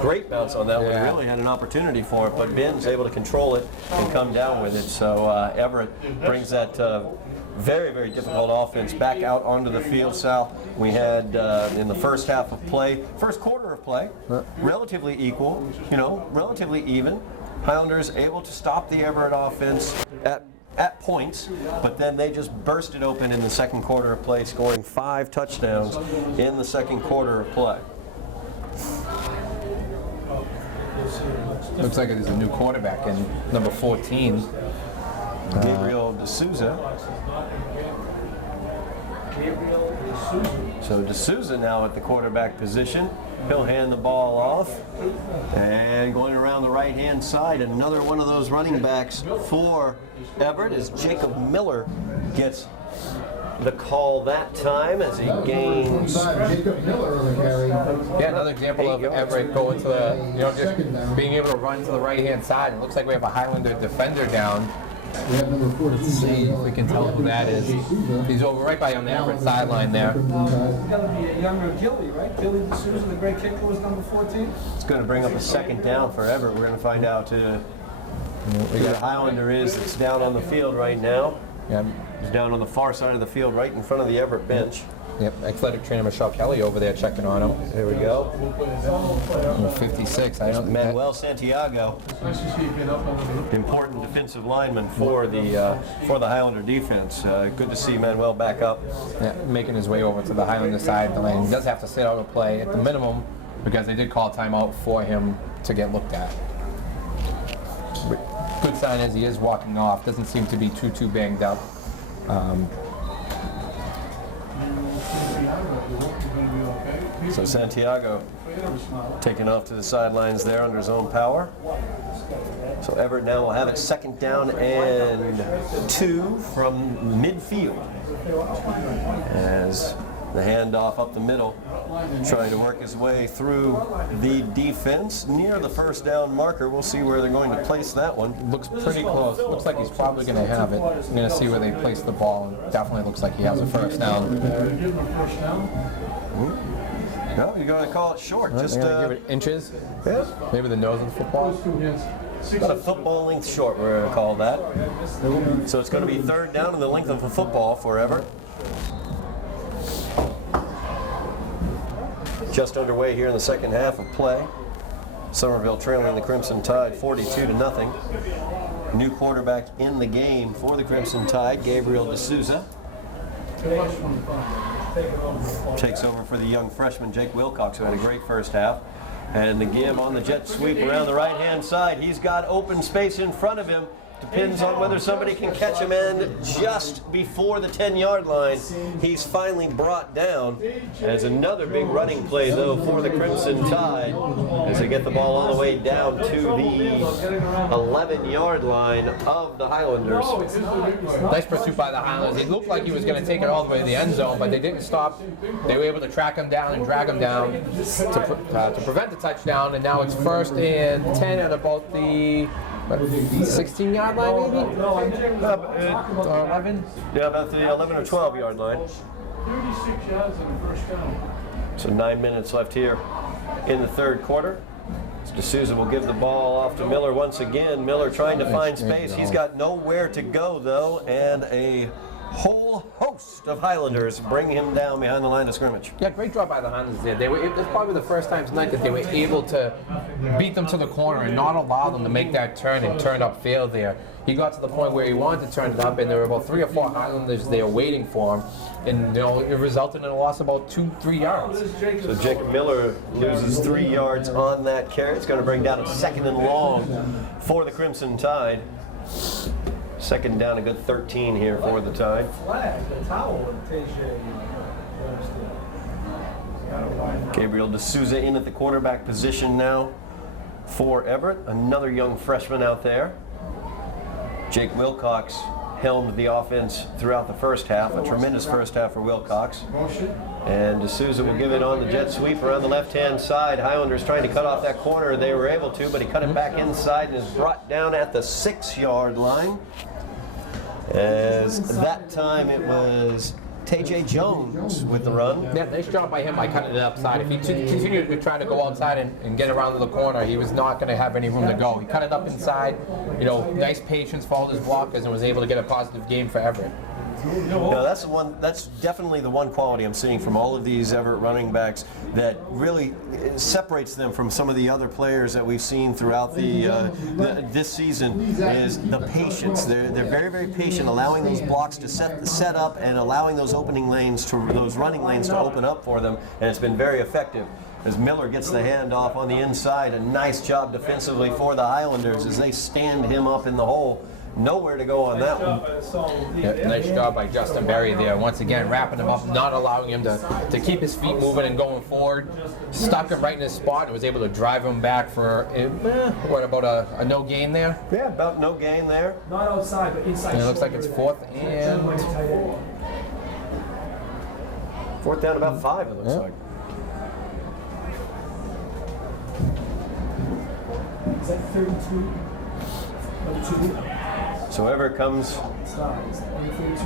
Great bounce on that one. He really had an opportunity for it, but Binns able to control it and come down with it. So Everett brings that very, very difficult offense back out onto the field, Sal. We had in the first half of play, first quarter of play, relatively equal, relatively even. Highlanders able to stop the Everett offense at points, but then they just burst it open in the second quarter of play, scoring 5 touchdowns in the second quarter of play. Looks like there's a new quarterback in number 14. Gabriel D'Souza. So D'Souza now at the quarterback position. He'll hand the ball off. And going around the right-hand side, another one of those running backs for Everett as Jacob Miller gets the call that time as he gains. Yeah, another example of Everett going to the, just being able to run to the right-hand side. It looks like we have a Highlander defender down. Let's see if we can tell who that is. He's over right by on the Everett sideline there. It's got to be a younger Gilly, right? Gilly D'Souza, the great kicker, was number 14. It's going to bring up a second down for Everett. We're going to find out who the Highlander is that's down on the field right now. Yeah. He's down on the far side of the field, right in front of the Everett bench. Yep, athletic trainer Michelle Kelly over there checking on him. There we go. 56. I don't. Manuel Santiago, important defensive lineman for the Highlander defense. Good to see Manuel back up. Yeah, making his way over to the Highlander side of the lane. He does have to sit out a play at the minimum because they did call timeout for him to get looked at. But good sign is he is walking off. Doesn't seem to be too banged up. So Santiago taken off to the sidelines there under his own power. So Everett now will have it second down and 2 from midfield. As the handoff up the middle, trying to work his way through the defense near the first down marker. We'll see where they're going to place that one. Looks pretty close. Looks like he's probably going to have it. I'm going to see where they place the ball. Definitely looks like he has a first down. No, you're going to call it short. Just give it inches. Yeah. Maybe the nose of the football. About a football length short, we're going to call that. So it's going to be third down in the length of the football for Everett. Just underway here in the second half of play. Somerville trailing the Crimson Tide 42-0. New quarterback in the game for the Crimson Tide, Gabriel D'Souza. Takes over for the young freshman Jake Wilcox, who had a great first half. And the give on the jet sweep around the right-hand side. He's got open space in front of him. Depends on whether somebody can catch him in just before the 10-yard line. He's finally brought down. As another big running play, though, for the Crimson Tide as they get the ball all the way down to the 11-yard line of the Highlanders. Nice pursuit by the Highlanders. It looked like he was going to take it all the way to the end zone, but they didn't stop. They were able to track him down and drag him down to prevent the touchdown, and now it's first and 10 at about the 16-yard line, maybe? 11? Yeah, about the 11 or 12-yard line. 36 yards in the first down. So 9 minutes left here in the third quarter. D'Souza will give the ball off to Miller once again. Miller trying to find space. He's got nowhere to go, though, and a whole host of Highlanders bring him down behind the line of scrimmage. Yeah, great job by the Highlanders there. It's probably the first time tonight that they were able to beat them to the corner and not allow them to make that turn and turn upfield there. He got to the point where he wanted to turn it up, and there were about 3 or 4 Highlanders there waiting for him, and it resulted in a loss of about 2-3 yards. So Jacob Miller loses 3 yards on that carry. It's going to bring down a 2nd and long for the Crimson Tide. Second down, a good 13 here for the Tide. Gabriel D'Souza in at the quarterback position now for Everett. Another young freshman out there. Jake Wilcox helmed the offense throughout the first half. A tremendous first half for Wilcox. And D'Souza will give it on the jet sweep around the left-hand side. Highlanders trying to cut off that corner. They were able to, but he cut it back inside and is brought down at the 6-yard line. As that time it was T.J. Jones with the run. Yeah, nice job by him by cutting it upside. If he continued to try to go outside and get around to the corner, he was not going to have any room to go. He cut it up inside. You know, nice patience, followed his blockers, and was able to get a positive game for Everett. No, that's the one. That's definitely the one quality I'm seeing from all of these Everett running backs that really separates them from some of the other players that we've seen throughout this season is the patience. They're very, very patient, allowing those blocks to set up and allowing those running lanes to open up for them, and it's been very effective. As Miller gets the handoff on the inside, a nice job defensively for the Highlanders as they stand him up in the hole. Nowhere to go on that one. Yeah, nice job by Justin Berry there. Once again, wrapping him up, not allowing him to keep his feet moving and going forward. Stuck him right in his spot and was able to drive him back for, what, about a no gain there? Yeah, about no gain there. Not outside, but inside. And it looks like it's 4th and... 4th down, about 5, it looks like. Is that 32? So Everett comes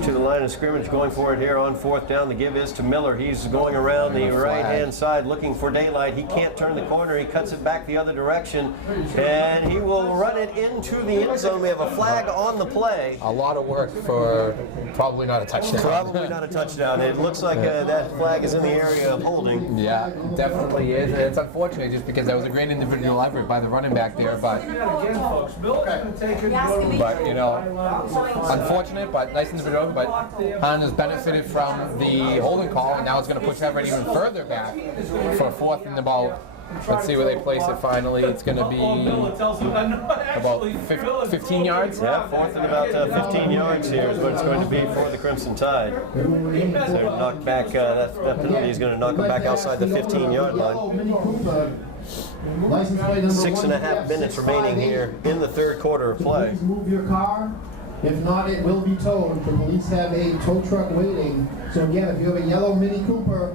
to the line of scrimmage, going for it here on 4th down. The give is to Miller. He's going around the right-hand side looking for daylight. He can't turn the corner. He cuts it back the other direction, and he will run it into the end zone. We have a flag on the play. A lot of work for probably not a touchdown. Probably not a touchdown. It looks like that flag is in the area of holding. Yeah, definitely is. It's unfortunate just because that was a great individual effort by the running back there, but you know, unfortunate, but nice individual. But Highlanders benefited from the holding call, and now it's going to push Everett even further back for 4th and about. Let's see where they place it finally. It's going to be about 15 yards. Yeah, 4th and about 15 yards here is what it's going to be for the Crimson Tide. So knock back, that penalty is going to knock them back outside the 15-yard line. 6.5 minutes remaining here in the 3rd quarter of play. Please move your car. If not, it will be towed. The police have a tow truck waiting. So again, if you have a yellow Mini Cooper,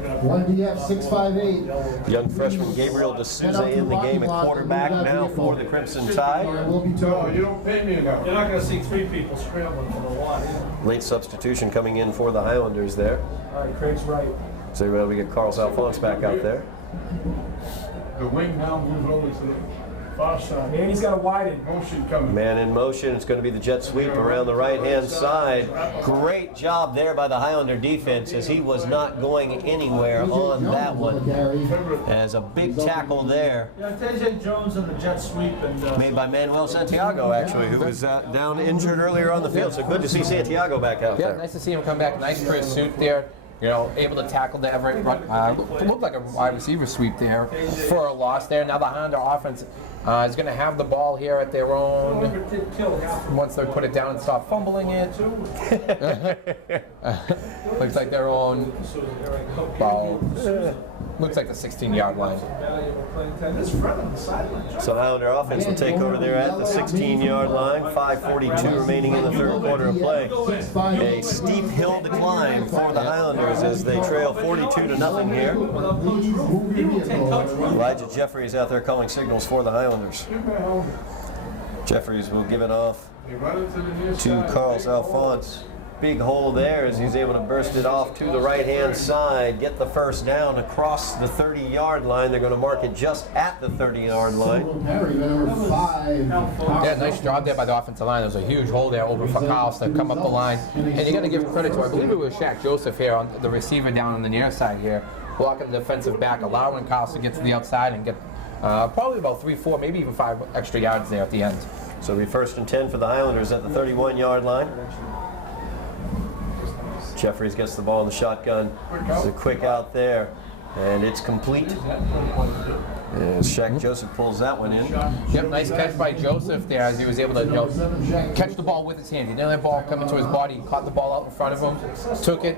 1DF 658. Young freshman Gabriel D'Souza in the game at quarterback now for the Crimson Tide. It will be towed. You don't pay me enough. You're not going to see 3 people scrambling for the lot. Late substitution coming in for the Highlanders there. All right, Craig's right. So you're able to get Carlos Alphonse back out there. The wing now moves over to the far side. And he's got a widen. Motion coming. Man in motion. It's going to be the jet sweep around the right-hand side. Great job there by the Highlander defense as he was not going anywhere on that one. As a big tackle there. Yeah, T.J. Jones on the jet sweep. And made by Manuel Santiago, actually, who was down injured earlier on the field. So good to see Santiago back out Yeah, there. nice to see him come back. Nice for his suit there. You know, able to tackle the Everett run. Looked like a wide receiver sweep there for a loss there. Now the Honda offense is going to have the ball here at their own. Once they put it down and stop fumbling it. Looks like their own ball. Looks like the 16-yard line. So Highlander offense will take over there at the 16-yard line. 5:42 remaining in the 3rd quarter of play. A steep hill to climb for the Highlanders as they trail 42-0 here. Elijah Jeffries out there calling signals for the Highlanders. Jeffries will give it off to Carlos Alphonse. Big hole there as he's able to burst it off to the right-hand side, get the first down across the 30-yard line. They're going to mark it just at the 30-yard line. Yeah, nice job there by the offensive line. There was a huge hole there over for Carlos to come up the line. And you got to give credit to, I believe it was Shaq Joseph here, on the receiver down on the near side here, blocking the defensive back, allowing Carlos to get to the outside and get probably about 3, 4, maybe even 5 extra yards there at the end. So it'll be 1st and 10 for the Highlanders at the 31-yard line. Jeffries gets the ball in the shotgun. It's a quick out there, and it's complete. As Shaq Joseph pulls that one in. Yep, nice catch by Joseph there as he was able to catch the ball with his hand. He didn't let the ball come into his body. He caught the ball out in front of him, took it.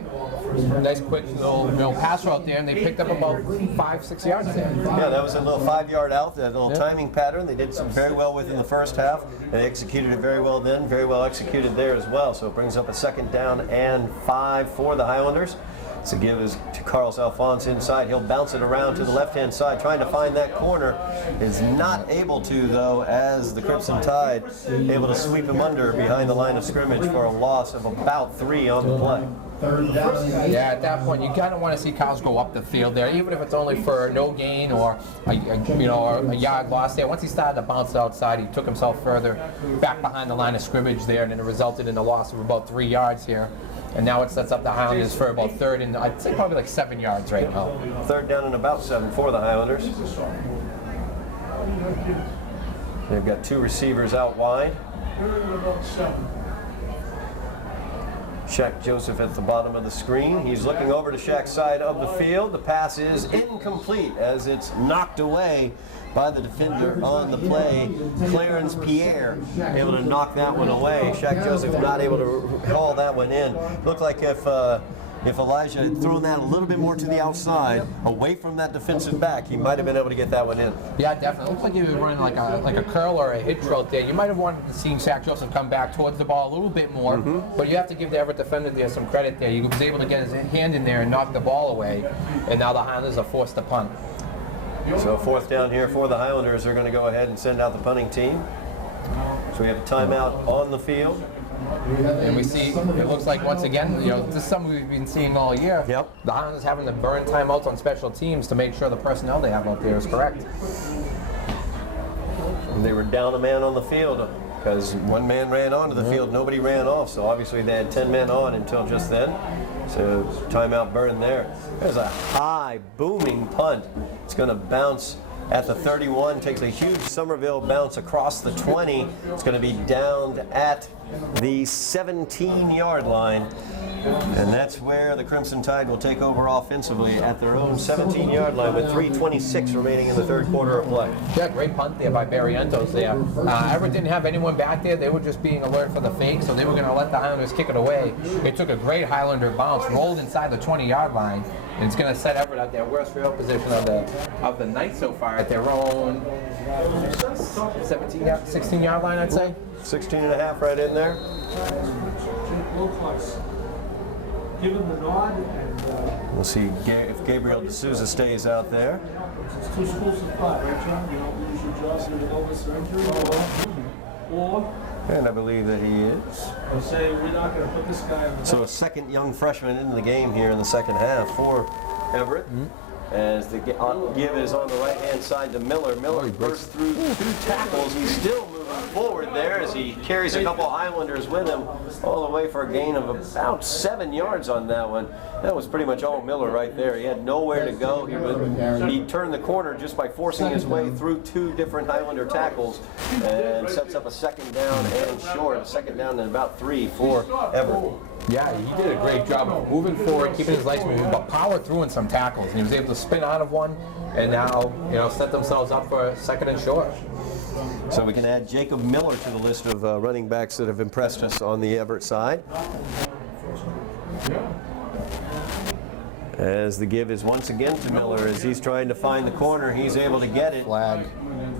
Nice quick little pass route there, and they picked up about 5-6 yards there. Yeah, that was a little 5-yard out, that little timing pattern. They did some very well within the first half. They executed it very well then, very well executed there as well. So it brings up a 2nd down and 5 for the Highlanders. So give is to Carlos Alphonse inside. He'll bounce it around to the left-hand side, trying to find that corner. Is not able to, though, as the Crimson Tide able to sweep him under behind the line of scrimmage for a loss of about 3 on the play. Yeah, at that point, you kind of want to see cows go up the field there, even if it's only for no gain or a yard loss there. Once he started to bounce outside, he took himself further back behind the line of scrimmage there, and it resulted in a loss of about 3 yards here. And now it sets up the Highlanders for about 3rd and I'd say probably like 7 yards right now. 3rd down and about 7 for the Highlanders. They've got 2 receivers out wide. Shaq Joseph at the bottom of the screen. He's looking over to Shaq's side of the field. The pass is incomplete as it's knocked away by the defender on the play. Clarence Pierre able to knock that one away. Shaq Joseph not able to haul that one in. Looked like if Elijah had thrown that a little bit more to the outside, away from that defensive back, he might have been able to get that one in. Yeah, definitely. It looked like he was running like a curl or a hitch route there. You might have wanted to see Shaq Joseph come back towards the ball a little bit more, but you have to give the Everett defender there some credit there. He was able to get his hand in there and knock the ball away, and now the Highlanders are forced to punt. So 4th down here for the Highlanders. They're going to go ahead and send out the punting team. So we have a timeout on the field. And we see, it looks like once again, this is something we've been seeing all year. Yep. The Highlanders having to burn timeouts on special teams to make sure the personnel they have out there is correct. And they were down a man on the field because 1 man ran onto the field, nobody ran off. So obviously they had 10 men on until just then. So timeout burn there. There's a high, booming punt. It's going to bounce at the 31, takes a huge Somerville bounce across the 20. It's going to be downed at the 17-yard line. And that's where the Crimson Tide will take over offensively at their own 17-yard line with 3:26 remaining in the 3rd quarter of play. Yeah, great punt there by Barrientos there. Everett didn't have anyone back there. They were just being alert for the fake, so they were going to let the Highlanders kick it away. It took a great Highlander bounce, rolled inside the 20-yard line, and it's going to set Everett at their worst field position of the night so far at their own 16-yard line, I'd say. 16.5 right in there. Give him the nod and We'll see if Gabriel D'Souza stays out there. it's 2 schools of thought, right, John? You don't lose your job due to illness or injury, or And I believe that he is. I'll say we're not going to put this guy on the So a 2nd young freshman into the game here in the 2nd half for Everett. As the give is on the right-hand side to Miller. Miller bursts through 2 tackles. He's still moving forward there as he carries a couple Highlanders with him all the way for a gain of about 7 yards on that one. That was pretty much all Miller right there. He had nowhere to go. He turned the corner just by forcing his way through 2 different Highlander tackles and sets up a 2nd down and short. A 2nd down and about 3 for Everett. Yeah, he did a great job of moving forward, keeping his legs moving, but power through in some tackles. And he was able to spin out of one and now, set themselves up for a 2nd and short. So we can add Jacob Miller to the list of running backs that have impressed us on the Everett side. As the give is once again to Miller as he's trying to find the corner, he's able to get it. Flag.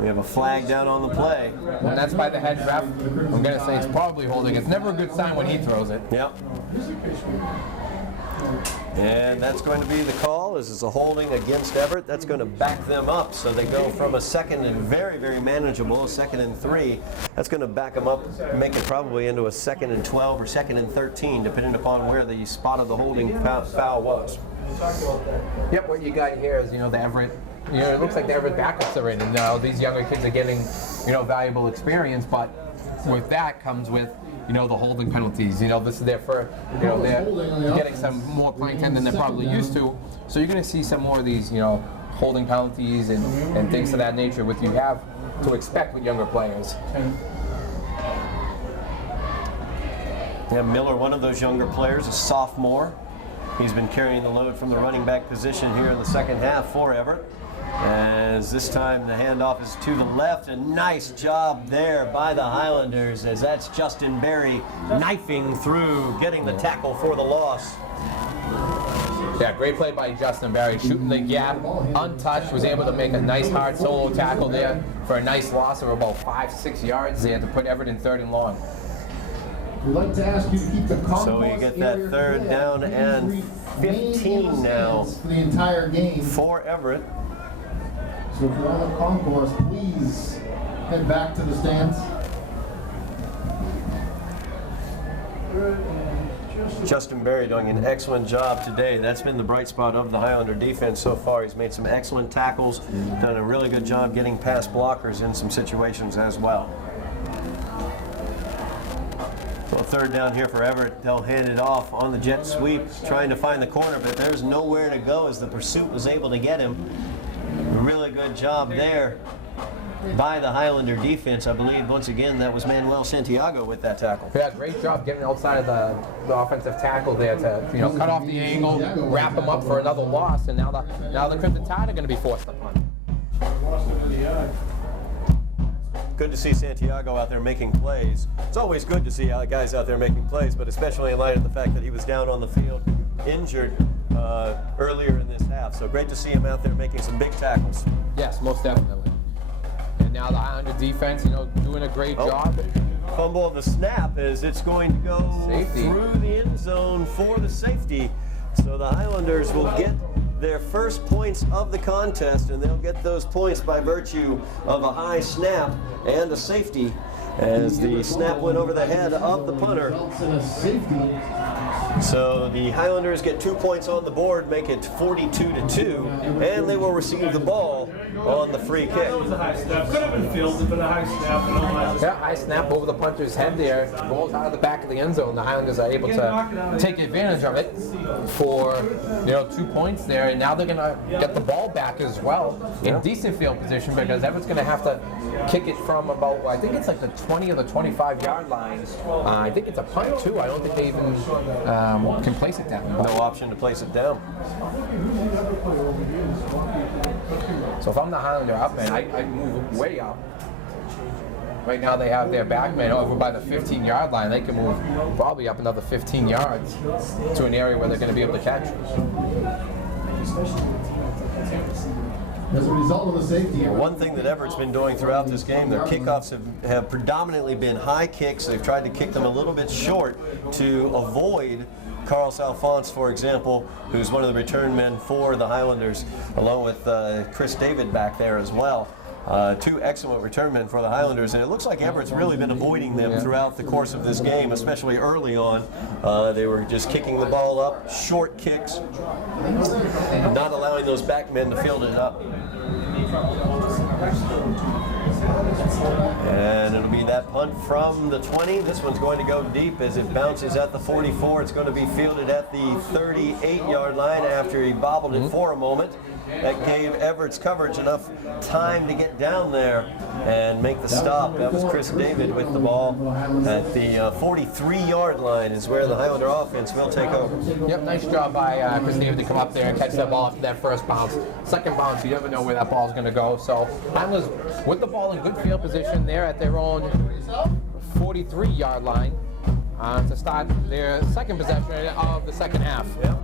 We have a flag down on the play. And that's by the head ref. I'm going to say it's probably holding. It's never a good sign when he throws it. Yep. And that's going to be the call. This is a holding against Everett. That's going to back them up. So they go from a 2nd and very, very manageable, a 2nd and 3. That's going to back them up, make it probably into a 2nd and 12 or 2nd and 13, depending upon where the spot of the holding foul was. Yep, what you got here is, the Everett, it looks like the Everett backups are in, and now these younger kids are getting, valuable experience, but with that comes with, the holding penalties. This is their first, they're getting some more playing time than they're probably used to, so you're going to see some more of these, holding penalties and things of that nature, which you have to expect with younger players. Yeah, Miller, one of those younger players, a sophomore. He's been carrying the load from the running back position here in the 2nd half for Everett. As this time the handoff is to the left. A nice job there by the Highlanders, as that's Justin Berry knifing through, getting the tackle for the loss. Yeah, great play by Justin Berry, shooting the gap, untouched, was able to make a nice hard solo tackle there for a nice loss of about 5-6 yards there to put Everett in 3rd and long. We'd like to ask you to keep the compost So we get that area 3rd down and 15 now for the entire game. for Everett. So if you're on the concourse, please head back to the stands. Justin Berry doing an excellent job today. That's been the bright spot of the Highlander defense so far. He's made some excellent tackles, done a really good job getting past blockers in some situations as well. Well, 3rd down here for Everett. They'll hand it off on the jet sweep, trying to find the corner, but there's nowhere to go as the pursuit was able to get him. Really good job there by the Highlander defense. I believe, once again, that was Manuel Santiago with that tackle. Yeah, great job getting outside of the offensive tackle there to, you know, cut off the angle, wrap him up for another loss, and now the Crimson Tide are going to be forced to punt. Good to see Santiago out there making plays. It's always good to see guys out there making plays, but especially in light of the fact that he was down on the field injured earlier in this half. So great to see him out there making some big tackles. Yes, most definitely. And now the Highlander defense, you know, doing a great job. Fumble of the snap as it's going to go Safety. through the end zone for the safety. So the Highlanders will get their first points of the contest, and they'll get those points by virtue of a high snap and a safety, as the snap went over the head of the punter. So the Highlanders get 2 points on the board, make it 42-2, and they will receive the ball on the free kick. That was a high snap. Could have been fielded, but a high snap. And all Yeah, high snap over the punter's head there, rolls out of the back of the end zone. The Highlanders are able to take advantage of it for, you know, 2 points there, and now they're going to get the ball back as well in decent field position, because Everett's going to have to kick it from about, well, I think it's like the 20 or the 25-yard line. I think it's a punt too. I don't think they even can place it down. No option to place it down. So if I'm the Highlander up man, I move way up. Right now they have their back man over by the 15-yard line. They can move probably up another 15 yards to an area where they're going to be able to catch. As a result of the safety. One thing that Everett's been doing throughout this game, their kickoffs have predominantly been high kicks. They've tried to kick them a little bit short to avoid Carlos Alphonse, for example, who's one of the return men for the Highlanders, along with Chris David back there as well. 2 excellent return men for the Highlanders, and it looks like Everett's really been avoiding them throughout the course of this game, especially early on. They were just kicking the ball up, short kicks, not allowing those back men to field it up. And it'll be that punt from the 20. This one's going to go deep as it bounces at the 44. It's going to be fielded at the 38-yard line after he bobbled it for a moment. That gave Everett's coverage enough time to get down there and make the stop. That was Chris David with the ball at the 43-yard line is where the Highlander offense will take over. Yep, nice job by Chris David to come up there and catch that ball after that first bounce. Second bounce, you never know where that ball's going to go. So Highlanders with the ball in good field position there at their own 43-yard line to start their second possession of the second half. Yep.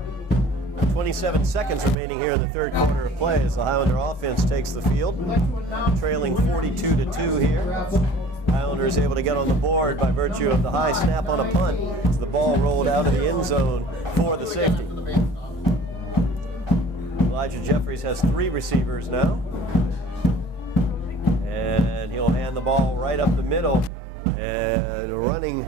27 seconds remaining here in the third quarter of play as the Highlander offense takes the field, trailing 42-2 here. Highlanders able to get on the board by virtue of the high snap on a punt as the ball rolled out of the end zone for the safety. Elijah Jeffries has 3 receivers now, and he'll hand the ball right up the middle, and running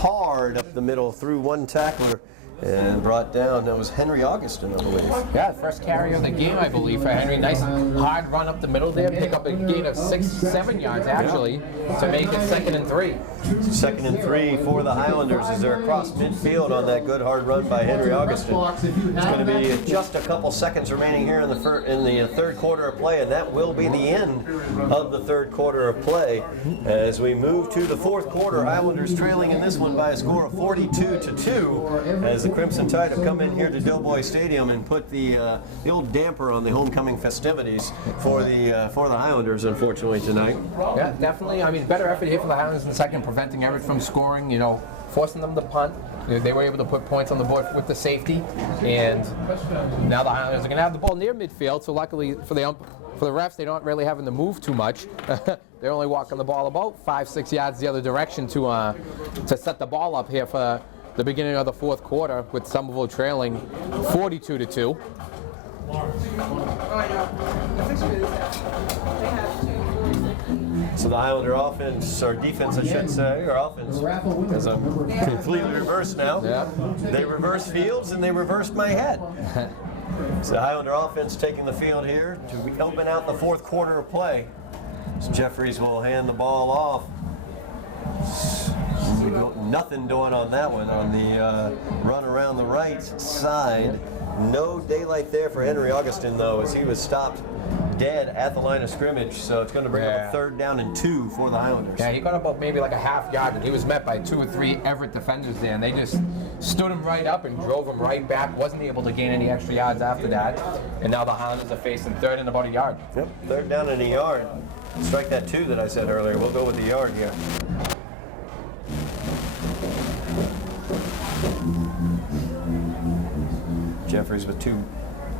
hard up the middle through one tackler and brought down. That was Henry Augustin, I believe. Yeah, first carry of the game, I believe, for Henry. Nice hard run up the middle there, pick up a gain of 6-7 yards actually to make it 2nd and 3. 2nd and 3 for the Highlanders as they're across midfield on that good hard run by Henry Augustin. It's going to be just a couple seconds remaining here in the third quarter of play, and that will be the end of the third quarter of play. As we move to the fourth quarter, Highlanders trailing in this one by a score of 42-2 as the Crimson Tide have come in here to Doughboy Stadium and put the old damper on the homecoming festivities for the Highlanders, unfortunately, tonight. Yeah, definitely. I mean, better effort here for the Highlanders in the second, preventing Everett from scoring, you know, forcing them to punt. They were able to put points on the board with the safety, and now the Highlanders are going to have the ball near midfield, so luckily for the refs, they're not really having to move too much. They're only walking the ball about 5-6 yards the other direction to set the ball up here for the beginning of the fourth quarter, with Somerville trailing 42-2. So the Highlander offense, or defense, I should say, or offense, because I'm completely reversed now. Yeah. They reversed fields and they reversed my head. So the Highlander offense taking the field here to open out the fourth quarter of play. So Jeffries will hand the ball off. Nothing doing on that one on the run around the right side. No daylight there for Henry Augustin, though, as he was stopped dead at the line of scrimmage. So it's going to bring up a 3rd down and 2 for the Highlanders. Yeah, he got about maybe like a half yard, and he was met by 2 or 3 Everett defenders there, and they just stood him right up and drove him right back. Wasn't able to gain any extra yards after that. And now the Highlanders are facing 3rd and about a yard. Yep, 3rd down and a yard. Strike that 2 that I said earlier. We'll go with the yard here. Jeffries with 2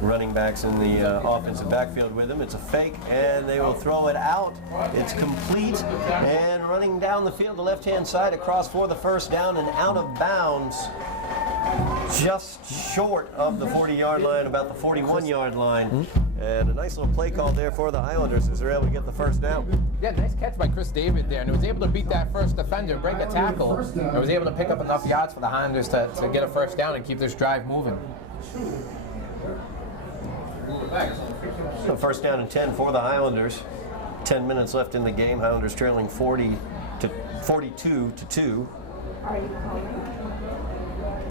running backs in the offensive backfield with him. It's a fake, and they will throw it out. It's complete, and running down the field, the left-hand side across for the 1st down and out of bounds. Just short of the 40-yard line, about the 41-yard line. And a nice little play call there for the Highlanders as they're able to get the 1st down. Yeah, nice catch by Chris David there, and he was able to beat that first defender, break a tackle, and was able to pick up enough yards for the Highlanders to get a 1st down and keep this drive moving. So 1st down and 10 for the Highlanders. 10 minutes left in the game. Highlanders trailing 42-2.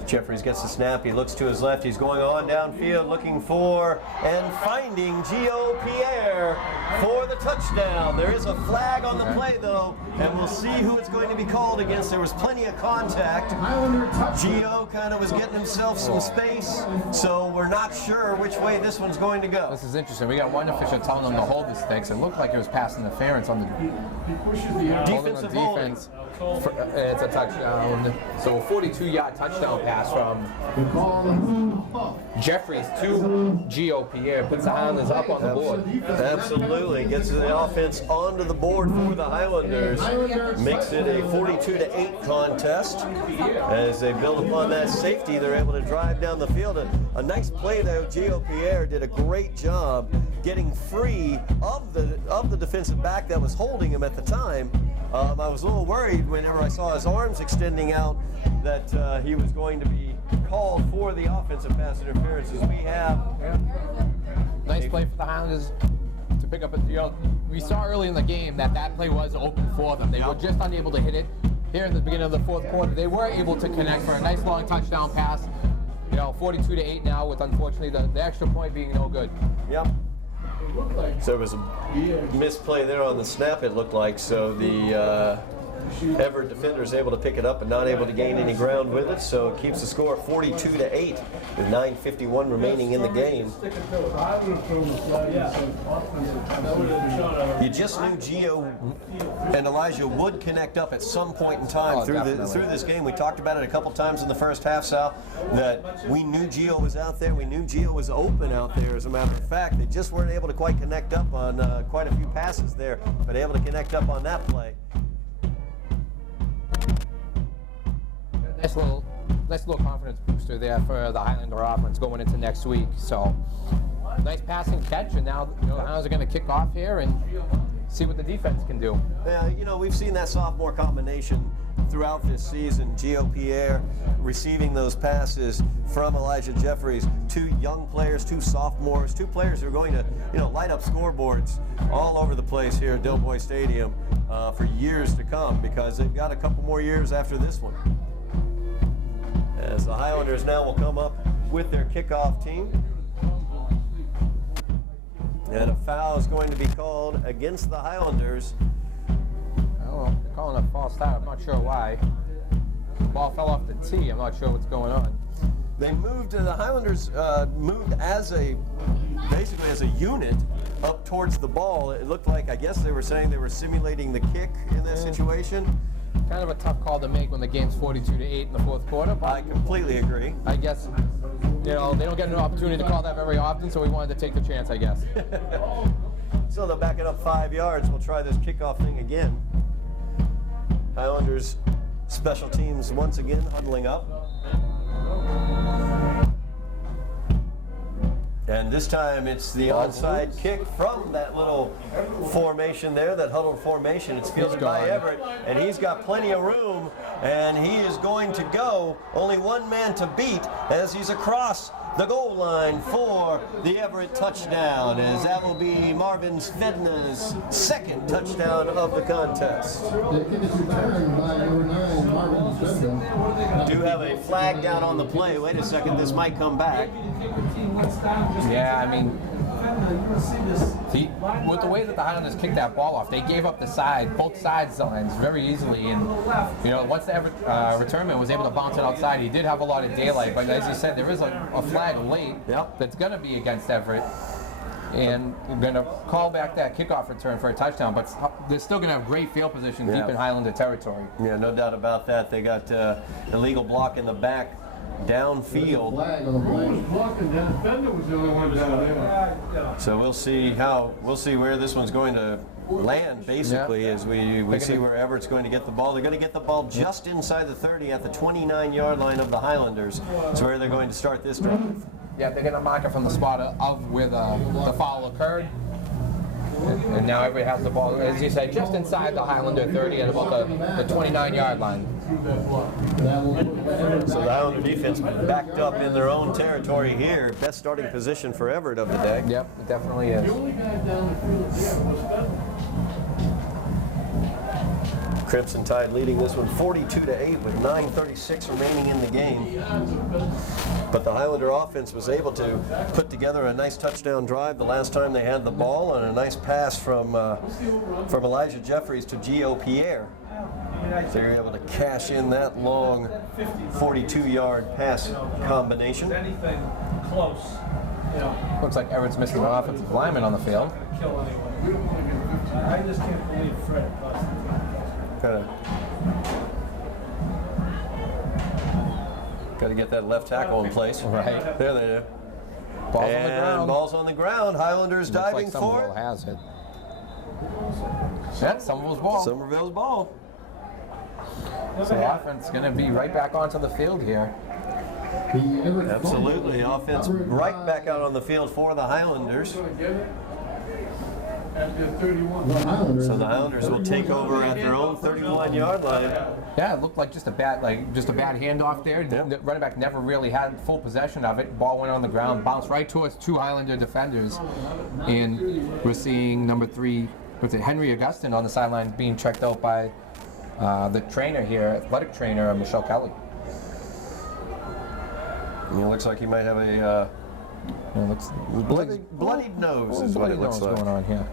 Jeffries gets the snap. He looks to his left. He's going on downfield looking for and finding Gio Pierre for the touchdown. There is a flag on the play, though, and we'll see who it's going to be called against. There was plenty of contact. Gio kind of was getting himself some space, so we're not sure which way this one's going to go. This is interesting. We got one official telling them to hold the sticks. It looked like it was pass interference on the Defensive holding. It's a touchdown. So a 42-yard touchdown pass from Jeffries to Gio Pierre puts the Highlanders up on the board. Absolutely. Gets the offense onto the board for the Highlanders. Makes it a 42-8 contest. As they build upon that safety, they're able to drive down the field. A nice play there. Gio Pierre did a great job getting free of the defensive back that was holding him at the time. I was a little worried whenever I saw his arms extending out that he was going to be called for the offensive pass interference, as we have. Nice play for the Highlanders to pick up a deal. We saw early in the game that play was open for them. They were just unable to hit it. Here in the beginning of the fourth quarter, they were able to connect for a nice long touchdown pass. 42-8 now, with unfortunately the extra point being no good. Yep. So there was a misplay there on the snap, it looked like. So the Everett defender is able to pick it up and not able to gain any ground with it. So it keeps the score at 42-8 with 9:51 remaining in the game. You just knew Gio and Elijah would connect up at some point in time through this game. We talked about it a couple times in the first half, Sal, that we knew Gio was out there. We knew Gio was open out there, as a matter of fact. They just weren't able to quite connect up on quite a few passes there, but able to connect up on that play. Nice little confidence booster there for the Highlander offense going into next week. So nice passing catch, and now the Highlanders are going to kick off here and see what the defense can do. Yeah, we've seen that sophomore combination throughout this season. Gio Pierre receiving those passes from Elijah Jeffries. 2 young players, 2 sophomores, 2 players who are going to light up scoreboards all over the place here at Doughboy Stadium for years to come, because they've got a couple more years after this one. As the Highlanders now will come up with their kickoff team. And a foul is going to be called against the Highlanders. Oh, they're calling a false start. I'm not sure why. The ball fell off the tee. I'm not sure what's going on. They moved, the Highlanders moved basically as a unit up towards the ball. It looked like, I guess they were saying they were simulating the kick in that situation. Kind of a tough call to make when the game's 42-8 in the fourth quarter. But I completely agree. I guess, they don't get an opportunity to call that very often, so we wanted to take the chance, I guess. So they'll back it up 5 yards. We'll try this kickoff thing again. Highlanders special teams once again huddling up. And this time it's the onside kick from that little formation there, that huddled formation. It's fielded by Everett, and he's got plenty of room, and he is going to go. Only one man to beat as he's across the goal line for the Everett touchdown, as that will be Marvin Svedna's second touchdown of the contest. The kick is returned by number 9, Marvin Svedna. Do have a flag down on the play. Wait a second, this might come back. Yeah, I mean, with the way that the Highlanders kicked that ball off, they gave up both sidelines very easily, and once the Everett returnman was able to bounce it outside, he did have a lot of daylight. But as you said, there is a flag late that's going to be against Everett, and we're going to call back that kickoff return for a touchdown. But they're still going to have great field position deep in Highlander territory. Yeah, no doubt about that. They got illegal block in the back. Downfield. So we'll see where this one's going to land, basically, as we see where Everett's going to get the ball. They're going to get the ball just inside the 30 at the 29-yard line of the Highlanders. That's where they're going to start this drive. Yeah, they're going to mark it from the spot of where the foul occurred. And now Everett has the ball, as you said, just inside the Highlander 30 at about the 29-yard line. So the Highlander defense backed up in their own territory here. Best starting position for Everett of the day. Yep, it definitely is. Crimson Tide leading this one 42-8 with 9:36 remaining in the game. But the Highlander offense was able to put together a nice touchdown drive the last time they had the ball, and a nice pass from Elijah Jeffries to Gio Pierre. So you're able to cash in that long 42-yard pass combination. Anything close. Looks like Everett's missing an offensive lineman on the field. I just can't believe Fred. Got to get that left tackle in place. Right. There they do. Ball's on the ground. Ball's on the ground. Highlanders diving like for Somerville has it. That's Somerville's ball. Somerville's ball. So the offense is going to be right back onto the field here. Absolutely. Offense right back out on the field for the Highlanders. So the Highlanders will take over at their own 31-yard line. Yeah, it looked like just a bad handoff there. The running back never really had full possession of it. Ball went on the ground, bounced right towards two Highlander defenders, and we're seeing number 3, Henry Augustin on the sideline being checked out by the trainer here, athletic trainer Michelle Kelly. And it looks like he might have a bloodied nose is what it looks like. Going on here.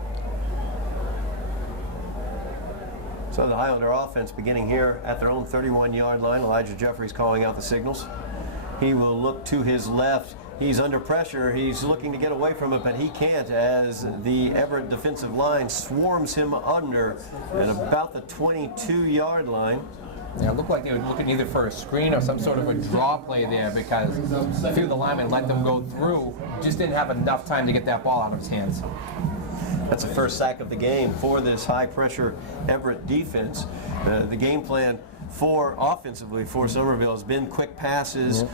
So the Highlander offense beginning here at their own 31-yard line. Elijah Jeffries calling out the signals. He will look to his left. He's under pressure. He's looking to get away from it, but he can't as the Everett defensive line swarms him under at about the 22-yard line. Yeah, it looked like they were looking either for a screen or some sort of a draw play there, because a few of the linemen let them go through. Just didn't have enough time to get that ball out of his hands. That's the first sack of the game for this high-pressure Everett defense. The game plan offensively for Somerville has been quick passes,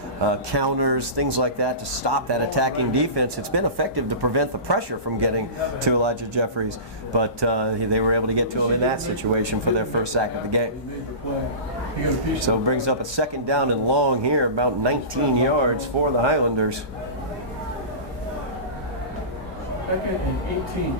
counters, things like that to stop that attacking defense. It's been effective to prevent the pressure from getting to Elijah Jeffries, but they were able to get to him in that situation for their first sack of the game. So it brings up a second down and long here, about 19 yards for the Highlanders. Second and 18.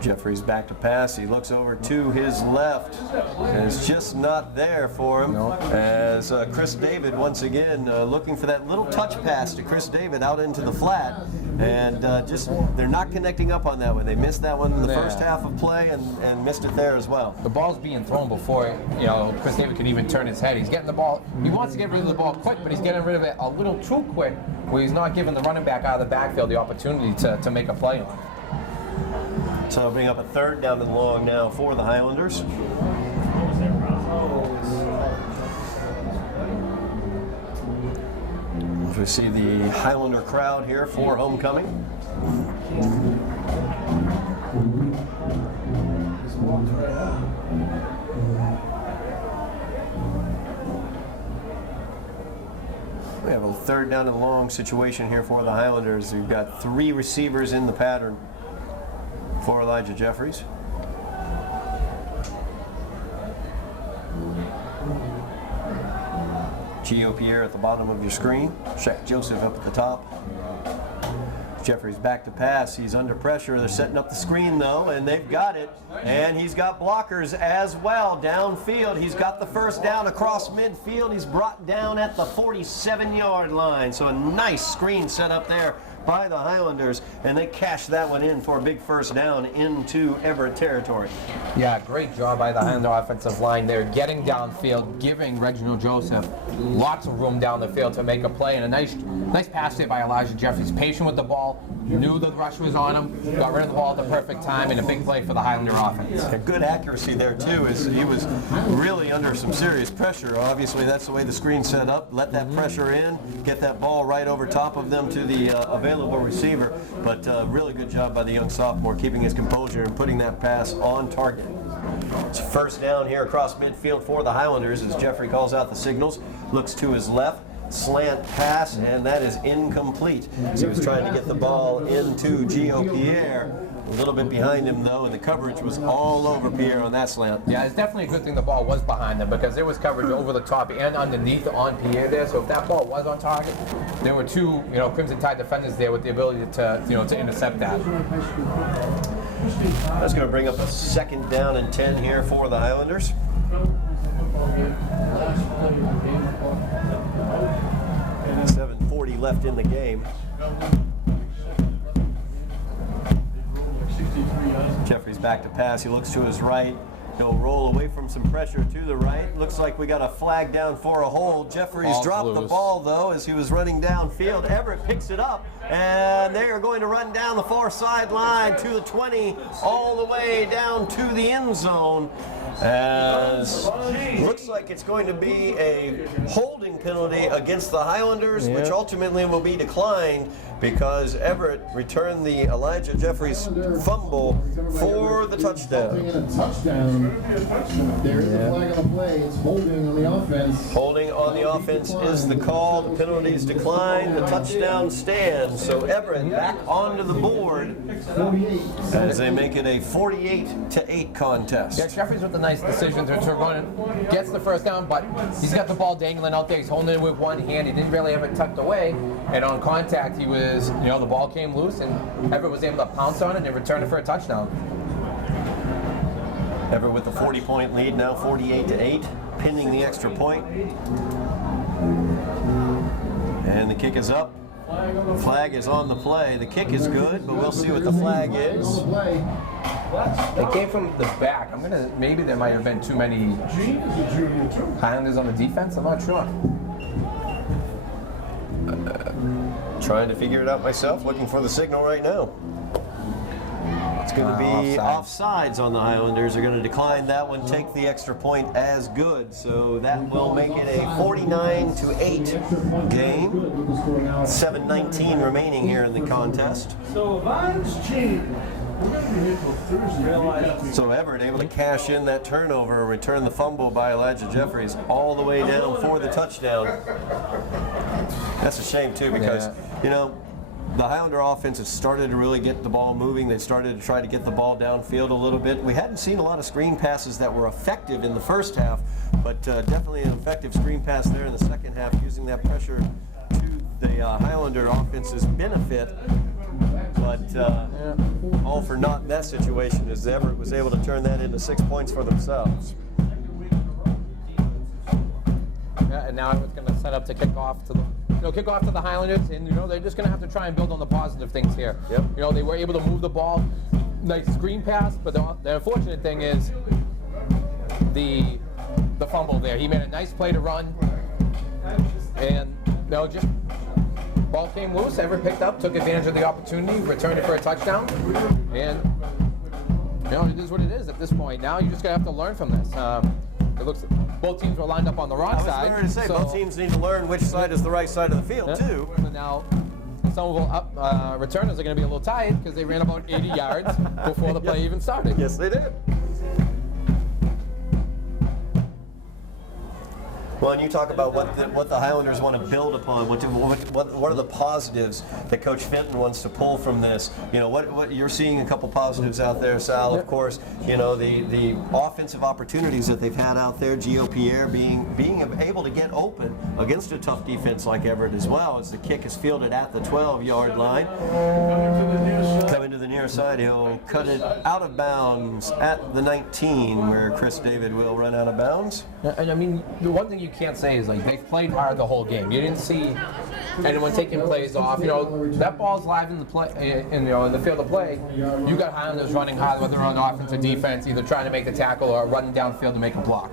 Jeffries back to pass. He looks over to his left, and it's just not there for him. As Chris David once again looking for that little touch pass to Chris David out into the flat, and just they're not connecting up on that one. They missed that one in the first half of play and missed it there as well. The ball's being thrown before, you know, Chris David can even turn his head. He's getting the ball. He wants to get rid of the ball quick, but he's getting rid of it a little too quick, where he's not giving the running back out of the backfield the opportunity to make a play on it. So bring up a third down and long now for the Highlanders. We see the Highlander crowd here for homecoming. We have a third down and long situation here for the Highlanders. We've got 3 receivers in the pattern for Elijah Jeffries. Gio Pierre at the bottom of your screen. Shaq Joseph up at the top. Jeffries back to pass. He's under pressure. They're setting up the screen though, and they've got it. And he's got blockers as well downfield. He's got the first down across midfield. He's brought down at the 47-yard line. So a nice screen set up there by the Highlanders, and they cash that one in for a big first down into Everett territory. Yeah, great job by the Highlander offensive line there, getting downfield, giving Reginald Joseph lots of room down the field to make a play, and a nice pass there by Elijah Jeffries. Patient with the ball, knew the rush was on him, got rid of the ball at the perfect time, and a big play for the Highlander offense. A good accuracy there too, as he was really under some serious pressure. Obviously that's the way the screen set up. Let that pressure in, get that ball right over top of them to the available receiver, but really good job by the young sophomore keeping his composure and putting that pass on target. It's first down here across midfield for the Highlanders as Jeffrey calls out the signals, looks to his left, slant pass, and that is incomplete. So he was trying to get the ball into Gio Pierre. A little bit behind him though, and the coverage was all over Pierre on that slant. Yeah, it's definitely a good thing the ball was behind them, because there was coverage over the top and underneath on Pierre there. So if that ball was on target, there were 2, Crimson Tide defenders there with the ability to, to intercept that. That's going to bring up a second down and 10 here for the Highlanders. 7:40 left in the game. Jeffries back to pass. He looks to his right. He'll roll away from some pressure to the right. Looks like we got a flag down for a hold. Jeffries dropped the ball though as he was running downfield. Everett picks it up, and they are going to run down the far sideline to the 20, all the way down to the end zone. As looks like it's going to be a holding penalty against the Highlanders, which ultimately will be declined because Everett returned the Elijah Jeffries fumble for the touchdown. There is a flag on the play. It's holding on the offense. Holding on the offense is the call. The penalty is declined. The touchdown stands. So Everett back onto the board as they make it a 48-8 contest. Yeah, Jeffries with the nice decision to run, gets the first down, but he's got the ball dangling out there. He's holding it with one hand. He didn't really have it tucked away, and on contact, he was, the ball came loose, and Everett was able to pounce on it and return it for a touchdown. Everett with the 40-point lead now, 48-8, pinning the extra point. And the kick is up. Flag is on the play. The kick is good, but we'll see what the flag is. It came from the back. Maybe there might have been too many Highlanders on the defense. I'm not sure. Trying to figure it out myself, looking for the signal right now. It's going to be offsides on the Highlanders. They're going to decline that one, take the extra point as good. So that will make it a 49-8 game. 7:19 remaining here in the contest. So Everett able to cash in that turnover and return the fumble by Elijah Jeffries all the way down for the touchdown. That's a shame too, because the Highlander offense has started to really get the ball moving. They started to try to get the ball downfield a little bit. We hadn't seen a lot of screen passes that were effective in the first half, but definitely an effective screen pass there in the second half, using that pressure to the Highlander offense's benefit. But all for naught in that situation, as Everett was able to turn that into 6 points for themselves. Yeah, and now Everett's going to set up to kick off to the kick off to the Highlanders, and they're just going to have to try and build on the positive things here. Yep. They were able to move the ball, nice screen pass, but the unfortunate thing is the fumble there. He made a nice play to run, and just ball came loose. Everett picked up, took advantage of the opportunity, returned it for a touchdown, and it is what it is at this point. Now you just gotta have to learn from this. It looks both teams were lined up on the wrong side. I was going to say, both teams need to learn which side is the right side of the field, too. And now, Somerville returners are going to be a little tired because they ran about 80 yards before the play even started. Yes, they did. Well, and you talk about what the Highlanders want to build upon. What are the positives that Coach Fenton wants to pull from this? What you're seeing a couple positives out there, Sal. Of course, the offensive opportunities that they've had out there. Gio Pierre being able to get open against a tough defense like Everett as well, as the kick is fielded at the 12-yard line. Coming to the near side, he'll cut it out of bounds at the 19, where Chris David will run out of bounds. And I mean, the one thing you can't say is they've played hard the whole game. You didn't see anyone taking plays off. That ball's live in the play, in the field of play. You got Highlanders running hard, whether on offense or defense, either trying to make the tackle or running downfield to make a block.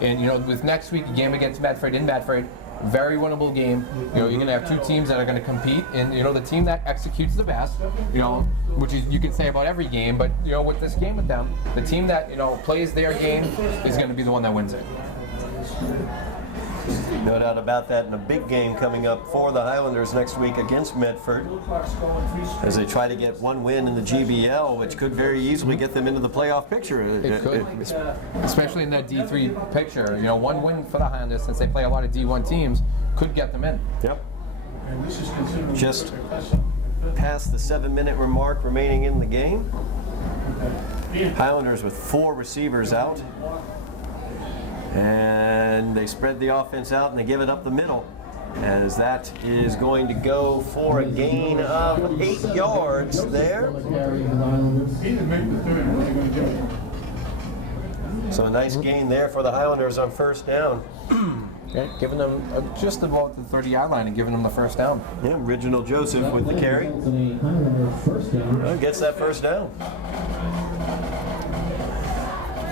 And with next week a game against Medford in Medford, very winnable game. You're going to have two teams that are going to compete, and the team that executes the best, which is you can say about every game, but with this game with them, the team that plays their game is going to be the one that wins it. No doubt about that, and a big game coming up for the Highlanders next week against Medford as they try to get one win in the GBL, which could very easily get them into the playoff picture. It could, especially in that D3 picture. One win for the Highlanders, since they play a lot of D1 teams, could get them in. Yep. Just past the 7-minute mark remaining in the game. Highlanders with 4 receivers out. And they spread the offense out and they give it up the middle, as that is going to go for a gain of 8 yards there. So a nice gain there for the Highlanders on first down. Okay, giving them just about the 30-yard line and giving them the first down. Yeah, Reginald Joseph with the carry. Gets that first down.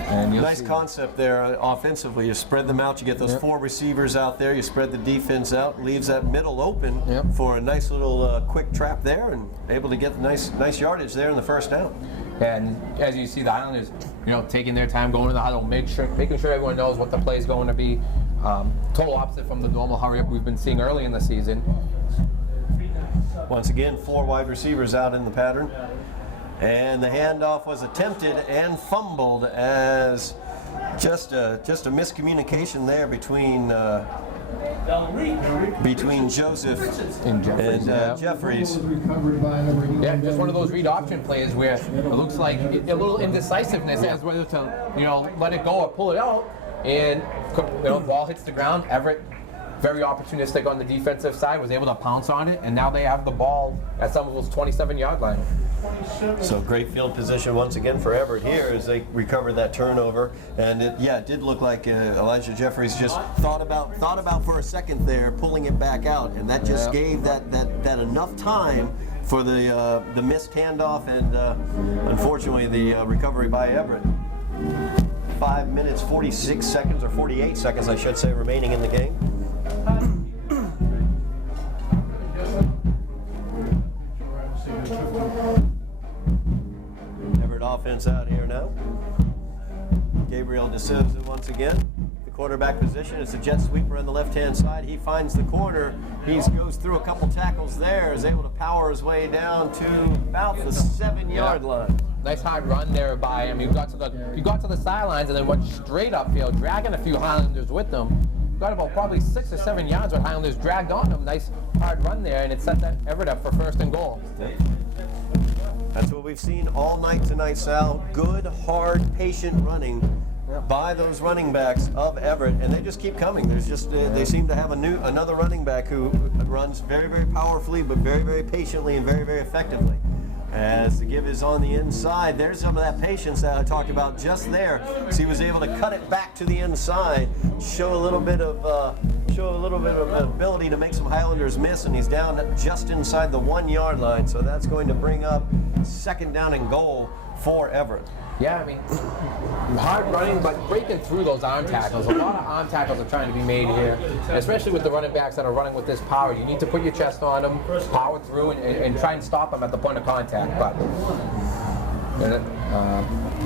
Nice concept there offensively. You spread them out, you get those 4 receivers out there, you spread the defense out, leaves that middle open for a nice little quick trap there, and able to get nice yardage there in the first down. And as you see, the Highlanders, taking their time, going to the huddle, making sure everyone knows what the play is going to be. Total opposite from the normal hurry-up we've been seeing early in the season. Once again, 4 wide receivers out in the pattern. And the handoff was attempted and fumbled, as just a miscommunication there between Joseph and Jeffries. Yeah, just one of those read option plays where it looks like a little indecisiveness as whether to let it go or pull it out, and ball hits the ground. Everett, very opportunistic on the defensive side, was able to pounce on it, and now they have the ball at Somerville's 27-yard line. So great field position once again for Everett here as they recovered that turnover, and it did look like Elijah Jeffries just thought about for a second there pulling it back out, and that just gave that enough time for the missed handoff and unfortunately the recovery by Everett. 5 minutes 46 seconds, or 48 seconds I should say, remaining in the game. Everett offense out here now. Gabriel DeSouza once again. The quarterback position is a jet sweeper on the left-hand side. He finds the corner. He goes through a couple tackles there, is able to power his way down to about the 7-yard line. Nice hard run there by him. He got to the sidelines and then went straight upfield, dragging a few Highlanders with them. Got about probably 6 or 7 yards with Highlanders dragged on him. Nice hard run there, and it set that Everett up for first and goal. That's what we've seen all night tonight, Sal. Good, hard, patient running by those running backs of Everett, and they just keep coming. There's just they seem to have another running back who runs very, very powerfully, but very, very patiently and very, very effectively. As the give is on the inside. There's some of that patience that I talked about just there. So he was able to cut it back to the inside, show a little bit of ability to make some Highlanders miss, and he's down just inside the 1 yard line. So that's going to bring up 2nd down and goal for Everett. Yeah, I mean, hard running, but breaking through those arm tackles. A lot of arm tackles are trying to be made here, especially with the running backs that are running with this power. You need to put your chest on them, power through, and try and stop them at the point of contact. But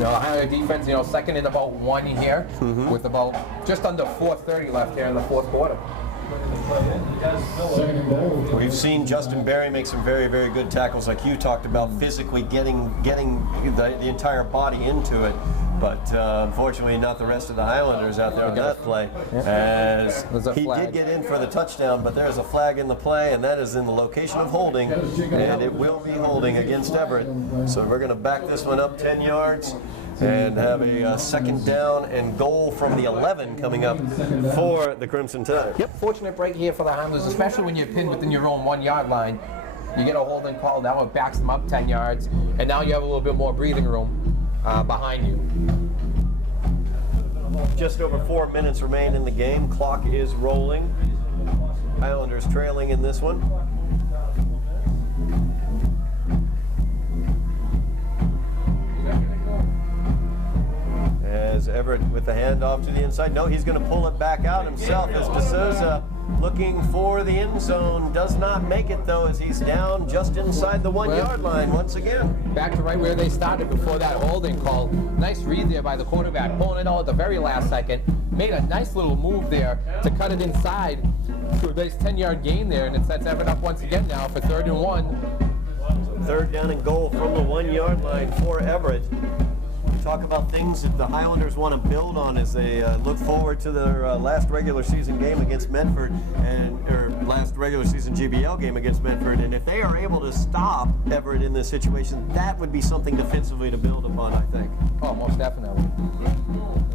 Highlander defense, 2nd and about 1 here, with about just under 4:30 left here in the 4th quarter. We've seen Justin Berry make some very, very good tackles, like you talked about, physically getting the entire body into it. But unfortunately, not the rest of the Highlanders out there on that play. As he did get in for the touchdown, but there's a flag in the play, and that is in the location of holding, and it will be holding against Everett. So we're going to back this one up 10 yards. And have a 2nd down and goal from the 11 coming up for the Crimson Tide. Yep, fortunate break here for the Highlanders, especially when you're pinned within your own 1 yard line. You get a holding call, now it backs them up 10 yards, and now you have a little bit more breathing room behind you. Just over 4 minutes remain in the game. Clock is rolling. Highlanders trailing in this one. As Everett with the handoff to the inside. No, he's going to pull it back out himself as DeSouza looking for the end zone. Does not make it, though, as he's down just inside the 1 yard line once again. Back to right where they started before that holding call. Nice read there by the quarterback, pulling it out at the very last second. Made a nice little move there to cut it inside to a nice 10-yard gain there, and it sets Everett up once again now for 3rd and 1. 3rd down and goal from the 1 yard line for Everett. Talk about things that the Highlanders want to build on as they look forward to their last regular season game against Medford, or last regular season GBL game against Medford. And if they are able to stop Everett in this situation, that would be something defensively to build upon, I think. Oh, most definitely.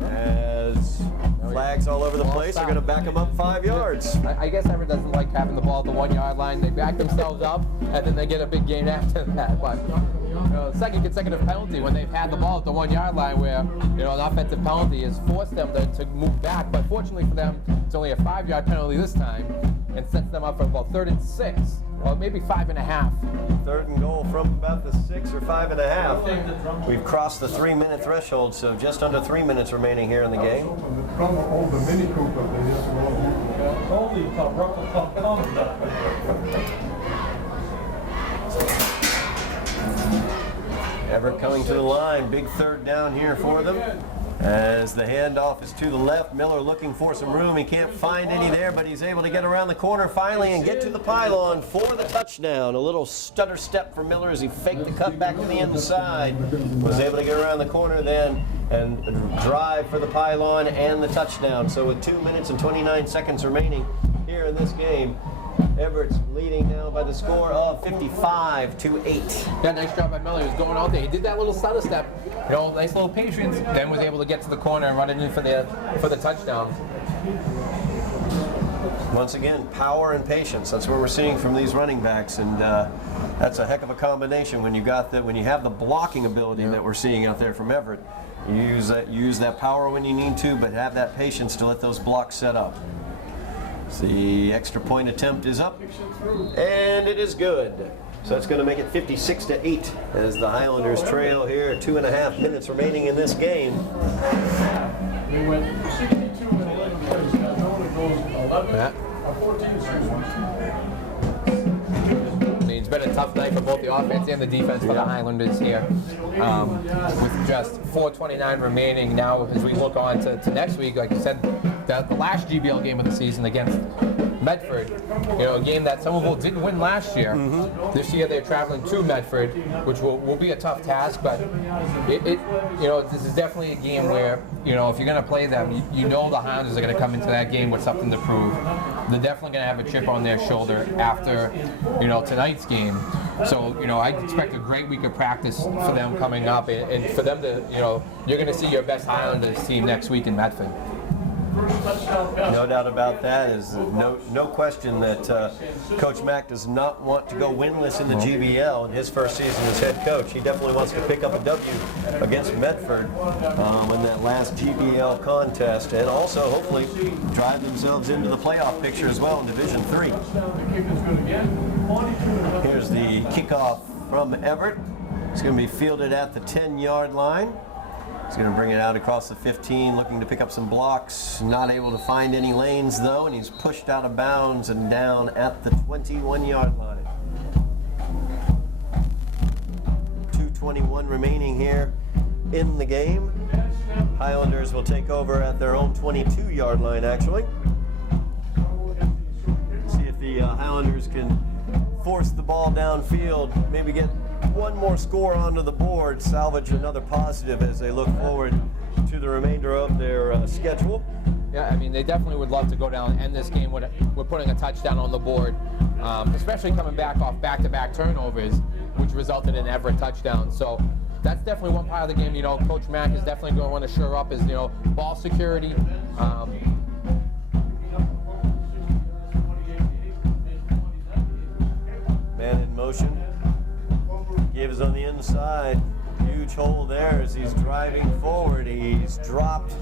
As flags all over the place, they're going to back them up 5 yards. I guess Everett doesn't like having the ball at the 1 yard line. They back themselves up, and then they get a big gain after that. But 2nd consecutive penalty when they've had the ball at the 1 yard line, where an offensive penalty has forced them to move back. But fortunately for them, it's only a 5 yard penalty this time, and sets them up for about 3rd and 6, or maybe 5.5. 3rd and goal from about the 6 or 5.5. We've crossed the 3-minute threshold, so just under 3 minutes remaining here in the game. Everett coming to the line, big 3rd down here for them. As the handoff is to the left, Miller looking for some room. He can't find any there, but he's able to get around the corner finally and get to the pylon for the touchdown. A little stutter step for Miller as he faked the cut back to the inside. Was able to get around the corner then and drive for the pylon and the touchdown. So with 2 minutes and 29 seconds remaining here in this game, Everett's leading now by the score of 55-8. Yeah, nice job by Miller. He was going out there. He did that little stutter step, nice little patience. Then was able to get to the corner and run it in for the touchdown. Once again, power and patience. That's what we're seeing from these running backs, and that's a heck of a combination when you have the blocking ability that we're seeing out there from Everett. You use that power when you need to, but have that patience to let those blocks set up. The extra point attempt is up, and it is good. So it's going to make it 56-8 as the Highlanders trail here. 2.5 minutes remaining in this game. We went 62-11. No one goes 11 or 14. It's been a tough night for both the offense and the defense for the Highlanders here. With just 4:29 remaining now, as we look on to next week, like you said, the last GBL game of the season against Medford, a game that Somerville didn't win last year. This year they're traveling to Medford, which will be a tough task, but this is definitely a game where, if you're going to play them, the Highlanders are going to come into that game with something to prove. They're definitely going to have a chip on their shoulder after, tonight's game. So, I expect a great week of practice for them coming up, and for them to, you're going to see your best Highlanders team next week in Medford. First touchdown pass. No doubt about that. Is no question that Coach Mack does not want to go winless in the GBL in his first season as head coach. He definitely wants to pick up a W against Medford in that last GBL contest, and also hopefully drive themselves into the playoff picture as well in Division III. Here's the kickoff from Everett. It's going to be fielded at the 10-yard line. He's going to bring it out across the 15, looking to pick up some blocks. Not able to find any lanes, though, and he's pushed out of bounds and down at the 21-yard line. 2:21 remaining here in the game. Highlanders will take over at their own 22-yard line, actually. See if the Highlanders can force the ball downfield, maybe get one more score onto the board, salvage another positive as they look forward to the remainder of their schedule. Yeah, I mean, they definitely would love to go down and end this game with putting a touchdown on the board, especially coming back off back-to-back turnovers, which resulted in Everett touchdown. So that's definitely one part of the game. You know, Coach Mack is definitely going to want to shore up his, you know, ball security. Man in motion. Gives on the inside. Huge hole there as he's driving forward. He's dropped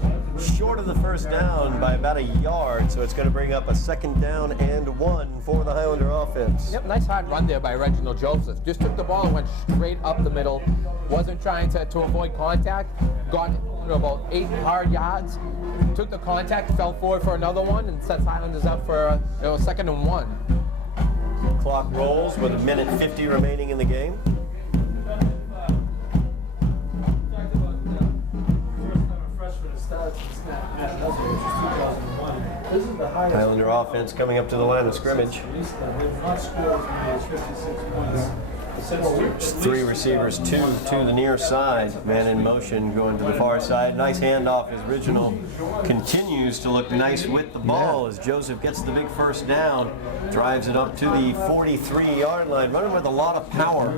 short of the first down by about a yard, so it's going to bring up a 2nd down and 1 for the Highlander offense. Yep, nice hard run there by Reginald Joseph. Just took the ball and went straight up the middle. Wasn't trying to avoid contact. Got about 8 hard yards. Took the contact, fell forward for another one, and sets Highlanders up for a 2nd and 1. Clock rolls with 1:50 remaining in the game. Highlander offense coming up to the line of scrimmage. Just 3 receivers, 2 to the near side. Man in motion going to the far side. Nice handoff as Original continues to look nice with the ball as Joseph gets the big first down. Drives it up to the 43-yard line. Running with a lot of power.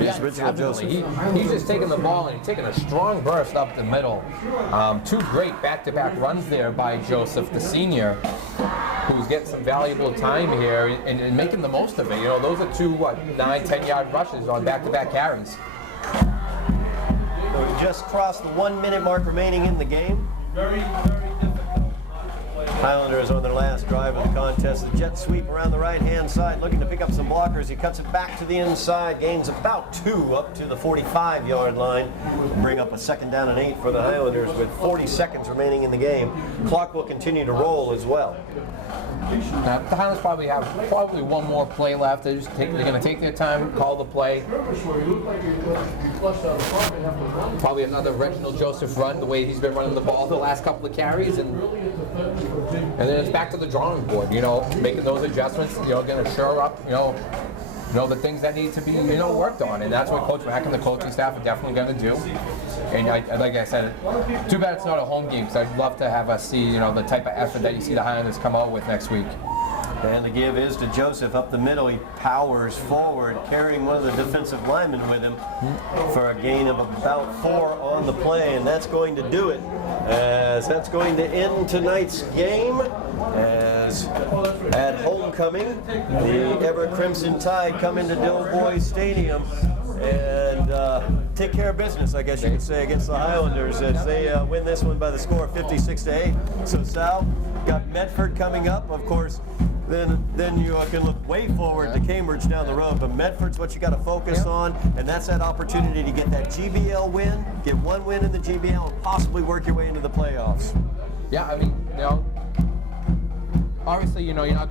Yeah, Original Joseph. He's just taking the ball and taking a strong burst up the middle. 2 great back-to-back runs there by Joseph, the senior, who's getting some valuable time here and making the most of it. You know, those are 2, 9-10-yard rushes on back-to-back carries. So we just crossed the 1-minute mark remaining in the game. Very, very difficult. Highlanders on their last drive of the contest. The jet sweep around the right-hand side, looking to pick up some blockers. He cuts it back to the inside, gains about 2 up to the 45-yard line. Bring up a 2nd down and 8 for the Highlanders with 40 seconds remaining in the game. Clock will continue to roll as well. Now, the Highlanders probably have one more play left. They're going to take their time, call the play. Probably another Reginald Joseph run, the way he's been running the ball the last couple of carries, and then it's back to the drawing board. You know, making those adjustments. You know, going to shore up. You know the things that need to be worked on, and that's what Coach Mack and the coaching staff are definitely going to do. And like I said, too bad it's not a home game, because I'd love to have us see the type of effort that you see the Highlanders come out with next week. And the give is to Joseph up the middle. He powers forward, carrying one of the defensive linemen with him for a gain of about 4 on the play, and that's going to do it. As that's going to end tonight's game. As at homecoming, the Everett Crimson Tide come into Doughboy Stadium and take care of business, I guess you could say, against the Highlanders as they win this one by the score of 56-8. So Sal, got Medford coming up, of course. Then you can look way forward to Cambridge down the road, but Medford's what you got to focus on, and that's that opportunity to get that GBL win, get 1 win in the GBL, and possibly work your way into the playoffs. Yeah, I mean, obviously, you're not,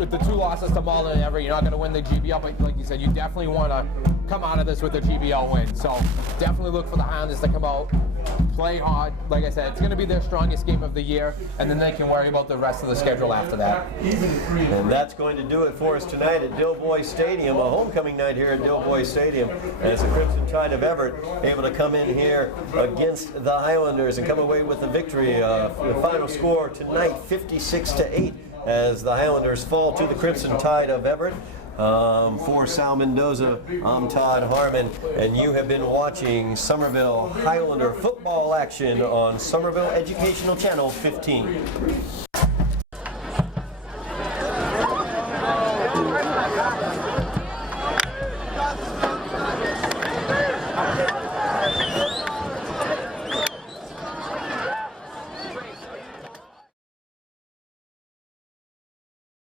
with the 2 losses to Malden and Everett, you're not going to win the GBL, but like you said, you definitely want to come out of this with a GBL win. So definitely look for the Highlanders to come out, play hard. Like I said, it's going to be their strongest game of the year, and then they can worry about the rest of the schedule after that. And that's going to do it for us tonight at Doughboy Stadium, a homecoming night here at Doughboy Stadium, as the Crimson Tide of Everett able to come in here against the Highlanders and come away with the victory. The final score tonight, 56-8, as the Highlanders fall to the Crimson Tide of Everett. For Sal Mendonça, I'm Todd Harmon, and you have been watching Somerville Highlander football action on Somerville Educational Channel 15.